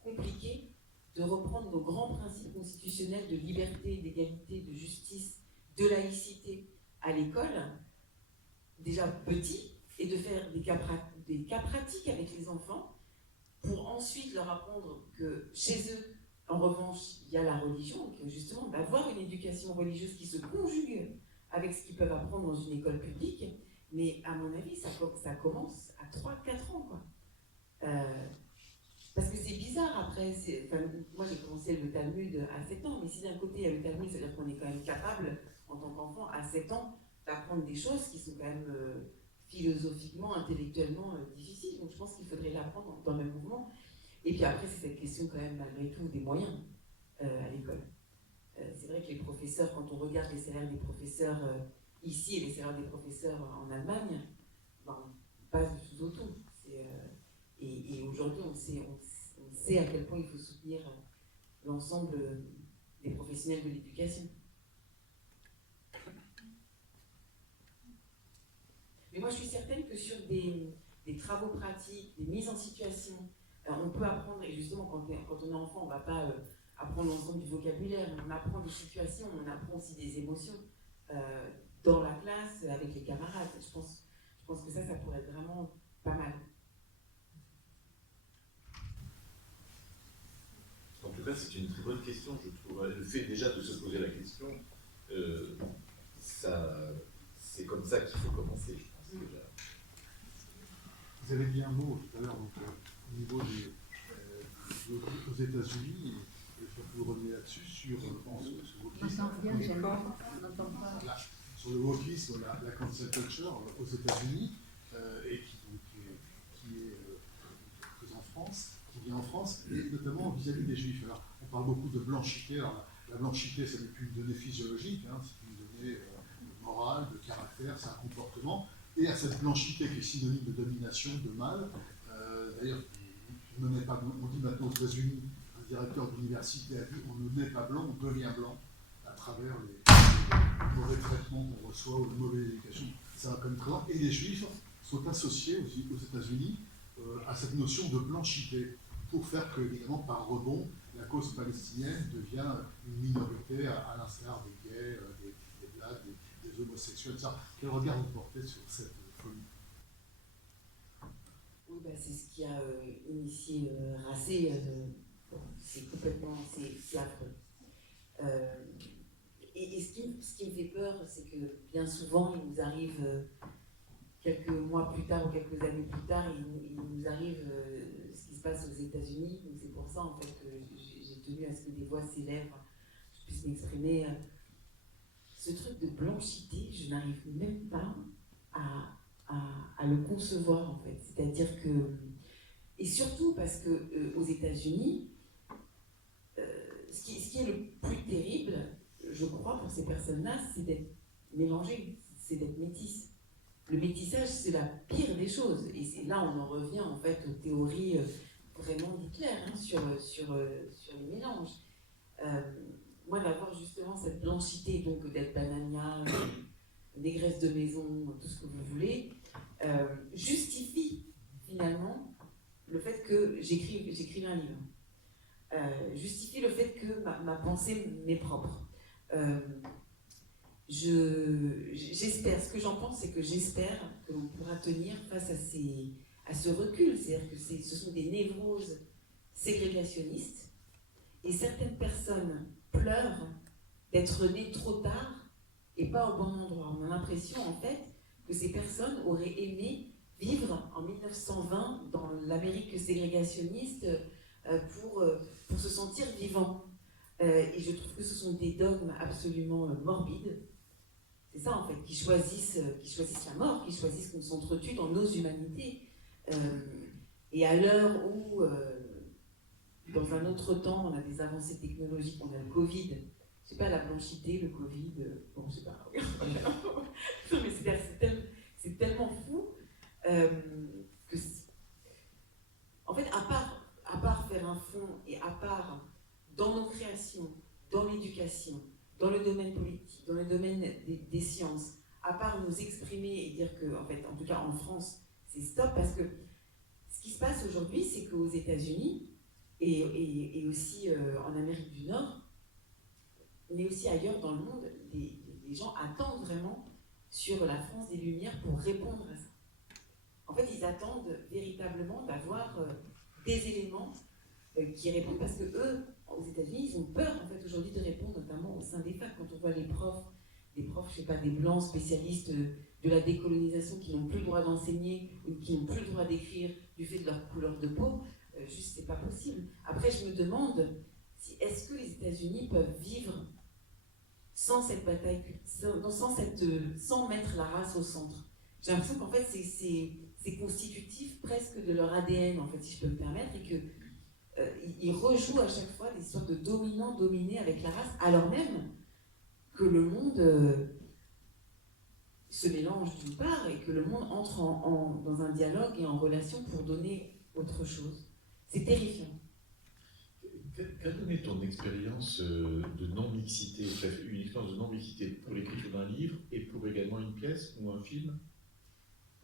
compliqué de reprendre nos grands principes constitutionnels de liberté, d'égalité, de justice, de laïcité à l'école, déjà petit, et de faire des cas pratiques avec les enfants pour ensuite leur apprendre que chez eux, en revanche, il y a la religion, et que justement, d'avoir une éducation religieuse qui se conjugue avec ce qu'ils peuvent apprendre dans une école publique. Mais à mon avis, ça commence à 3-4 ans, quoi. Parce que c'est bizarre après, moi j'ai commencé le Talmud à 7 ans, mais si d'un côté il y a le Talmud, c'est-à-dire qu'on est quand même capable, en tant qu'enfant, à 7 ans, d'apprendre des choses qui sont quand même philosophiquement, intellectuellement difficiles. Donc je pense qu'il faudrait l'apprendre dans le même mouvement. Et puis après, c'est cette question quand même, malgré tout, des moyens à l'école. C'est vrai que les professeurs, quand on regarde les salaires des professeurs ici et les salaires des professeurs en Allemagne, ben, on passe du tout au tout. Et aujourd'hui, on sait à quel point il faut soutenir l'ensemble des professionnels de l'éducation. Mais moi, je suis certaine que sur des travaux pratiques, des mises en situation, on peut apprendre, et justement, quand on est enfant, on ne va pas apprendre l'ensemble du vocabulaire, on apprend des situations, on apprend aussi des émotions dans la classe, avec les camarades. Je pense que ça pourrait être vraiment pas mal. En tout cas, c'est une très bonne question, je trouve. Le fait déjà de se poser la question, c'est comme ça qu'il faut commencer, je pense déjà. Vous avez dit un mot tout à l'heure, donc au niveau aux États-Unis, et surtout revenir là-dessus sur sur le wokisme, la cancel culture aux États-Unis, et qui est en France. Qui vient en France, et notamment vis-à-vis des Juifs. Alors, on parle beaucoup de blanchité. Alors, la blanchité, ce n'est plus une donnée physiologique, hein, c'est une donnée morale, de caractère, c'est un comportement. Et à cette blanchité qui est synonyme de domination, de mal, d'ailleurs, on dit maintenant aux États-Unis, un directeur d'université a dit on ne naît pas blanc, on devient blanc à travers les mauvais traitements qu'on reçoit ou la mauvaise éducation. Ça va comme très loin. Et les Juifs sont associés aux États-Unis à cette notion de blanchité, pour faire que, évidemment, par rebond, la cause palestinienne devient une minorité à l'instar des gays, des blacks, des homosexuels, etc. Quel regard vous portez sur cette folie? Oui, c'est ce qui a initié Racé. C'est complètement, c'est affreux. Et ce qui me fait peur, c'est que bien souvent, il nous arrive quelques mois plus tard ou quelques années plus tard, il nous arrive ce qui se passe aux États-Unis. Donc c'est pour ça en fait que j'ai tenu à ce que des voix s'élèvent, je puisse m'exprimer. Ce truc de blanchité, je n'arrive même pas à le concevoir en fait. C'est-à-dire que, et surtout parce que aux États-Unis, ce qui est le plus terrible, je crois, pour ces personnes-là, c'est d'être mélangées, c'est d'être métisses. Le métissage, c'est la pire des choses. Et là, on en revient en fait aux théories vraiment d'Hitler sur les mélanges. Moi, d'avoir justement cette blanchité, donc d'être banania, négresse de maison, tout ce que vous voulez, justifie finalement le fait que j'écrive un livre. justifie le fait que ma pensée m'est propre. J'espère, ce que j'en pense, c'est que j'espère que l'on pourra tenir face à ce recul. C'est-à-dire que ce sont des névroses ségrégationnistes, et certaines personnes pleurent d'être nées trop tard et pas au bon endroit. On a l'impression, en fait, que ces personnes auraient aimé vivre en 1920 dans l'Amérique ségrégationniste pour se sentir vivant. Et je trouve que ce sont des dogmes absolument morbides. C'est ça, en fait, qui choisissent la mort, qui choisissent qu'on s'entretue dans nos humanités. Et à l'heure où, dans un autre temps, on a des avancées technologiques, on a le Covid, je sais pas, la blanchité, le Covid, bon, je sais pas. Non, mais c'est tellement fou que, en fait, à part faire un fond et à part dans nos créations, dans l'éducation, dans le domaine politique, dans le domaine des sciences, à part nous exprimer et dire que, en fait, en tout cas en France, c'est stop, parce que ce qui se passe aujourd'hui, c'est qu'aux États-Unis et aussi en Amérique du Nord, mais aussi ailleurs dans le monde, les gens attendent vraiment sur la France des Lumières pour répondre à ça. En fait, ils attendent véritablement d'avoir des éléments qui répondent, parce que eux, aux États-Unis, ils ont peur en fait aujourd'hui de répondre, notamment au sein des facs. Quand on voit les profs, je sais pas, des blancs spécialistes de la décolonisation qui n'ont plus le droit d'enseigner ou qui n'ont plus le droit d'écrire du fait de leur couleur de peau, juste c'est pas possible. Après, je me demande si est-ce que les États-Unis peuvent vivre sans cette bataille, sans mettre la race au centre. J'ai l'impression qu'en fait c'est constitutif presque de leur ADN, en fait, si je peux me permettre, et que ils rejouent à chaque fois l'histoire de dominant-dominé avec la race, alors même que le monde se mélange d'une part et que le monde entre dans un dialogue et en relation pour donner autre chose. C'est terrifiant. Qu'a donné ton expérience de non-mixité, une expérience de non-mixité pour l'écriture d'un livre et pour également une pièce ou un film?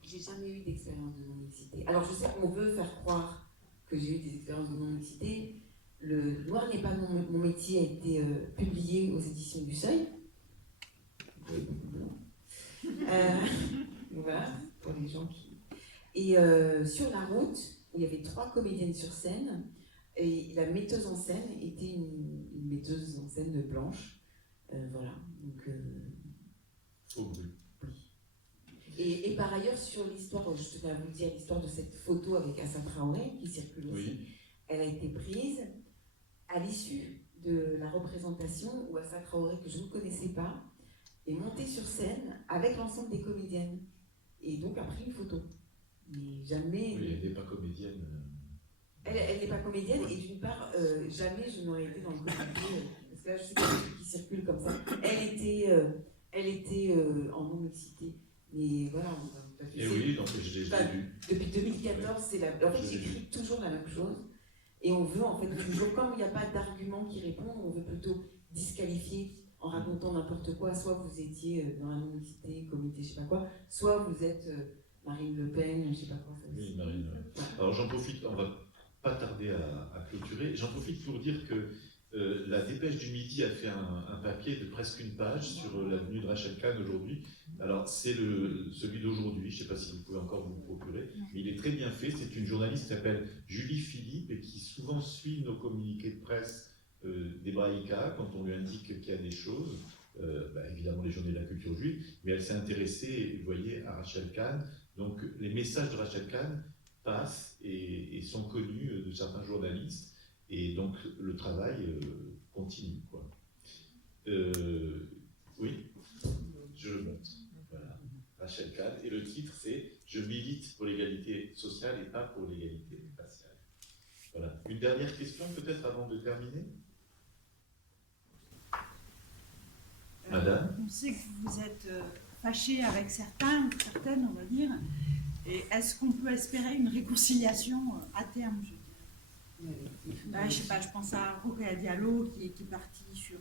J'ai jamais eu d'expérience de non-mixité. Alors je sais qu'on veut faire croire que j'ai eu des expériences de non-mixité. Le Noir n'est pas mon métier a été publié aux éditions du Seuil. Voilà, pour les gens qui... Et sur la route, où il y avait 3 comédiennes sur scène, et la metteuse en scène était une metteuse en scène blanche. Voilà, donc... Au bruit. Et par ailleurs, sur l'histoire, je tenais à vous dire l'histoire de cette photo avec Assa Traoré qui circule aussi, oui. Elle a été prise à l'issue de la représentation où Assa Traoré, que je ne connaissais pas, est montée sur scène avec l'ensemble des comédiennes. Et donc a pris une photo. Mais jamais... Oui, elle n'est pas comédienne. Elle n'est pas comédienne, et d'une part, jamais je n'aurais été dans le comité, parce que là, je sais qu'il circule comme ça. Elle était en non-mixité. Mais voilà, et oui, donc je l'ai vu. Depuis 2014, c'est en fait, j'écris toujours la même chose. Et on veut, en fait, toujours, comme il n'y a pas d'argument qui répond, on veut plutôt disqualifier en racontant n'importe quoi. Soit vous étiez dans la non-mixité, comité, je sais pas quoi, soit vous êtes Marine Le Pen, je sais pas quoi. Oui, Marine. Ouais. Alors j'en profite, on va pas tarder à clôturer. J'en profite pour dire que la Dépêche du Midi a fait un papier de presque une page sur la venue de Rachel Kahn aujourd'hui. Alors c'est celui d'aujourd'hui, je ne sais pas si vous pouvez encore vous le procurer, mais il est très bien fait. C'est une journaliste qui s'appelle Julie Philippe et qui souvent suit nos communiqués de presse d'Hebraïka quand on lui indique qu'il y a des choses. Évidemment les journées de la culture juive, mais elle s'est intéressée, vous voyez, à Rachel Kahn. Donc les messages de Rachel Kahn passent et sont connus de certains journalistes. Et donc le travail continue, quoi. Oui, je le montre. Voilà, Rachel Kahn. Et le titre c'est « Je milite pour l'égalité sociale et pas pour l'égalité raciale ». Voilà. Une dernière question peut-être avant de terminer. Madame. On sait que vous êtes fâché avec certaines, on va dire. Et est-ce qu'on peut espérer une réconciliation à terme, je dirais? Je sais pas, je pense à Rokhaya Diallo qui est parti sur...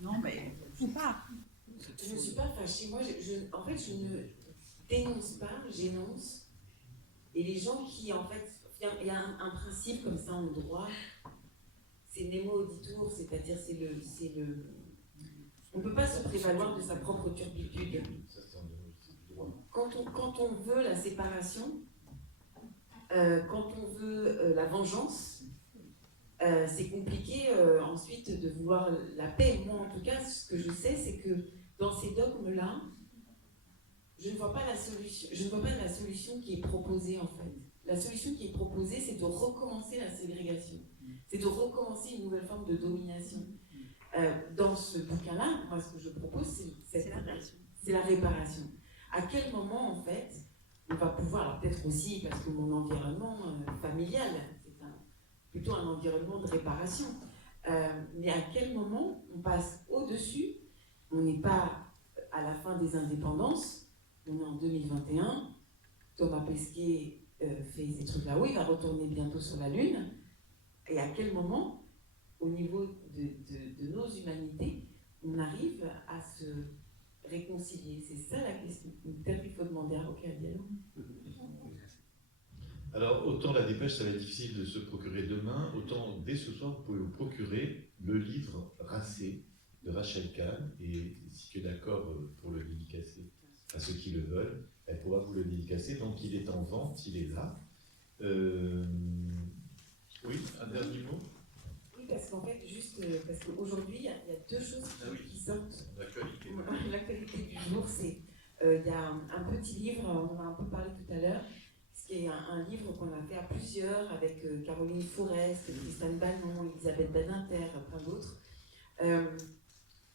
Non, mais faut pas. Je ne suis pas fâchée. Moi, en fait, je ne dénonce pas, j'énonce. Et les gens qui, en fait, il y a un principe comme ça en droit, c'est nemo auditur, c'est-à-dire on ne peut pas se prévaloir de sa propre turpitude. Quand on veut la séparation, quand on veut la vengeance, c'est compliqué ensuite de vouloir la paix. Moi, en tout cas, ce que je sais, c'est que dans ces dogmes-là, je ne vois pas la solution qui est proposée, en fait. La solution qui est proposée, c'est de recommencer la ségrégation. C'est de recommencer une nouvelle forme de domination. Dans ce bouquin-là, moi, ce que je propose, c'est la réparation. À quel moment, en fait, on va pouvoir, alors peut-être aussi parce que mon environnement familial, c'est plutôt un environnement de réparation, mais à quel moment on passe au-dessus? On n'est pas à la fin des indépendances, on est en 2021, Thomas Pesquet fait ces trucs là-haut, il va retourner bientôt sur la Lune, et à quel moment, au niveau de nos humanités, on arrive à se réconcilier? C'est ça la question. Peut-être qu'il faut demander à Rocaille Diallo. Alors, autant la dépêche, ça va être difficile de se procurer demain, autant dès ce soir, vous pouvez vous procurer le livre Racé de Rachel Kahn, et si tu es d'accord pour le dédicacer à ceux qui le veulent, elle pourra vous le dédicacer. Donc, il est en vente, il est là. Oui, un dernier mot? Oui, parce qu'en fait, juste parce qu'aujourd'hui, il y a deux choses qui sortent. L'actualité. L'actualité du jour, c'est il y a un petit livre, on en a un peu parlé tout à l'heure, qui est un livre qu'on a fait à plusieurs avec Caroline Forest, Tristan Bannon, Elisabeth Badinter, plein d'autres,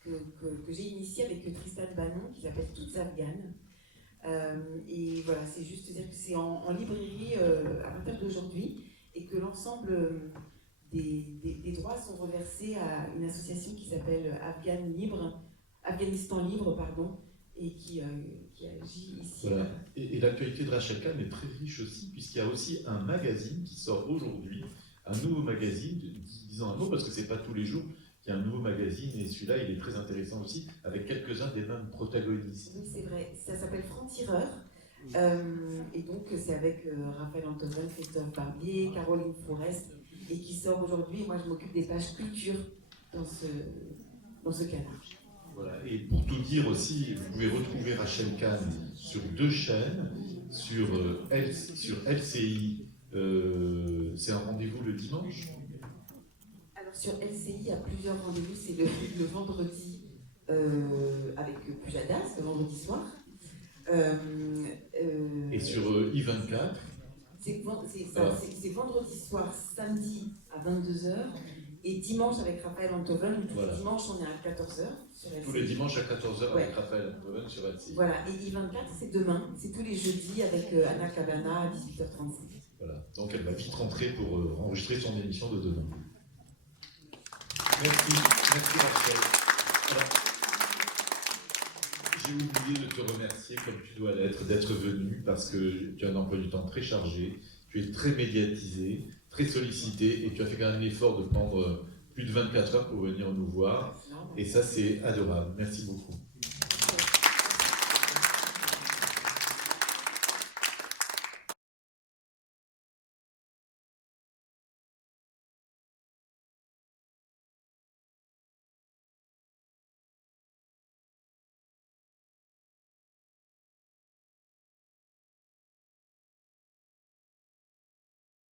que j'ai initié avec Tristan Bannon, qui s'appelle Toutes afghanes. Et voilà, c'est juste dire que c'est en librairie à partir d'aujourd'hui, et que l'ensemble des droits sont reversés à une association qui s'appelle Afghanistan Libre, et qui agit ici. Voilà. Et l'actualité de Rachel Kahn est très riche aussi, puisqu'il y a aussi un magazine qui sort aujourd'hui, un nouveau magazine, disons un mot, parce que c'est pas tous les jours qu'il y a un nouveau magazine, et celui-là, il est très intéressant aussi, avec quelques-uns des mêmes protagonistes. Oui, c'est vrai, ça s'appelle Franc-Tireur, et donc c'est avec Raphaël Antoven, Christophe Barbier, Caroline Forest, et qui sort aujourd'hui. Moi, je m'occupe des pages culture dans ce canal. Voilà. Et pour tout dire aussi, vous pouvez retrouver Rachel Kahn sur deux chaînes, sur LCI, c'est un rendez-vous le dimanche. Alors sur LCI, il y a plusieurs rendez-vous, c'est le vendredi avec Pujadas, le vendredi soir. Et sur I24. C'est vendredi soir, samedi à 22h, et dimanche avec Raphaël Antoven. Tous les dimanches, on est à 14h sur LCI. Tous les dimanches à 14h avec Raphaël Antoven sur LCI. Voilà, et I24, c'est demain. C'est tous les jeudis avec Anna Cabana à 18h35. Voilà, donc elle va vite rentrer pour enregistrer son émission de demain. Merci Rachel. Alors, j'ai oublié de te remercier comme tu dois l'être, d'être venu, parce que tu as un emploi du temps très chargé, tu es très médiatisé, très sollicité, et tu as fait quand même l'effort de prendre plus de 24 heures pour venir nous voir, et ça c'est adorable. Merci beaucoup.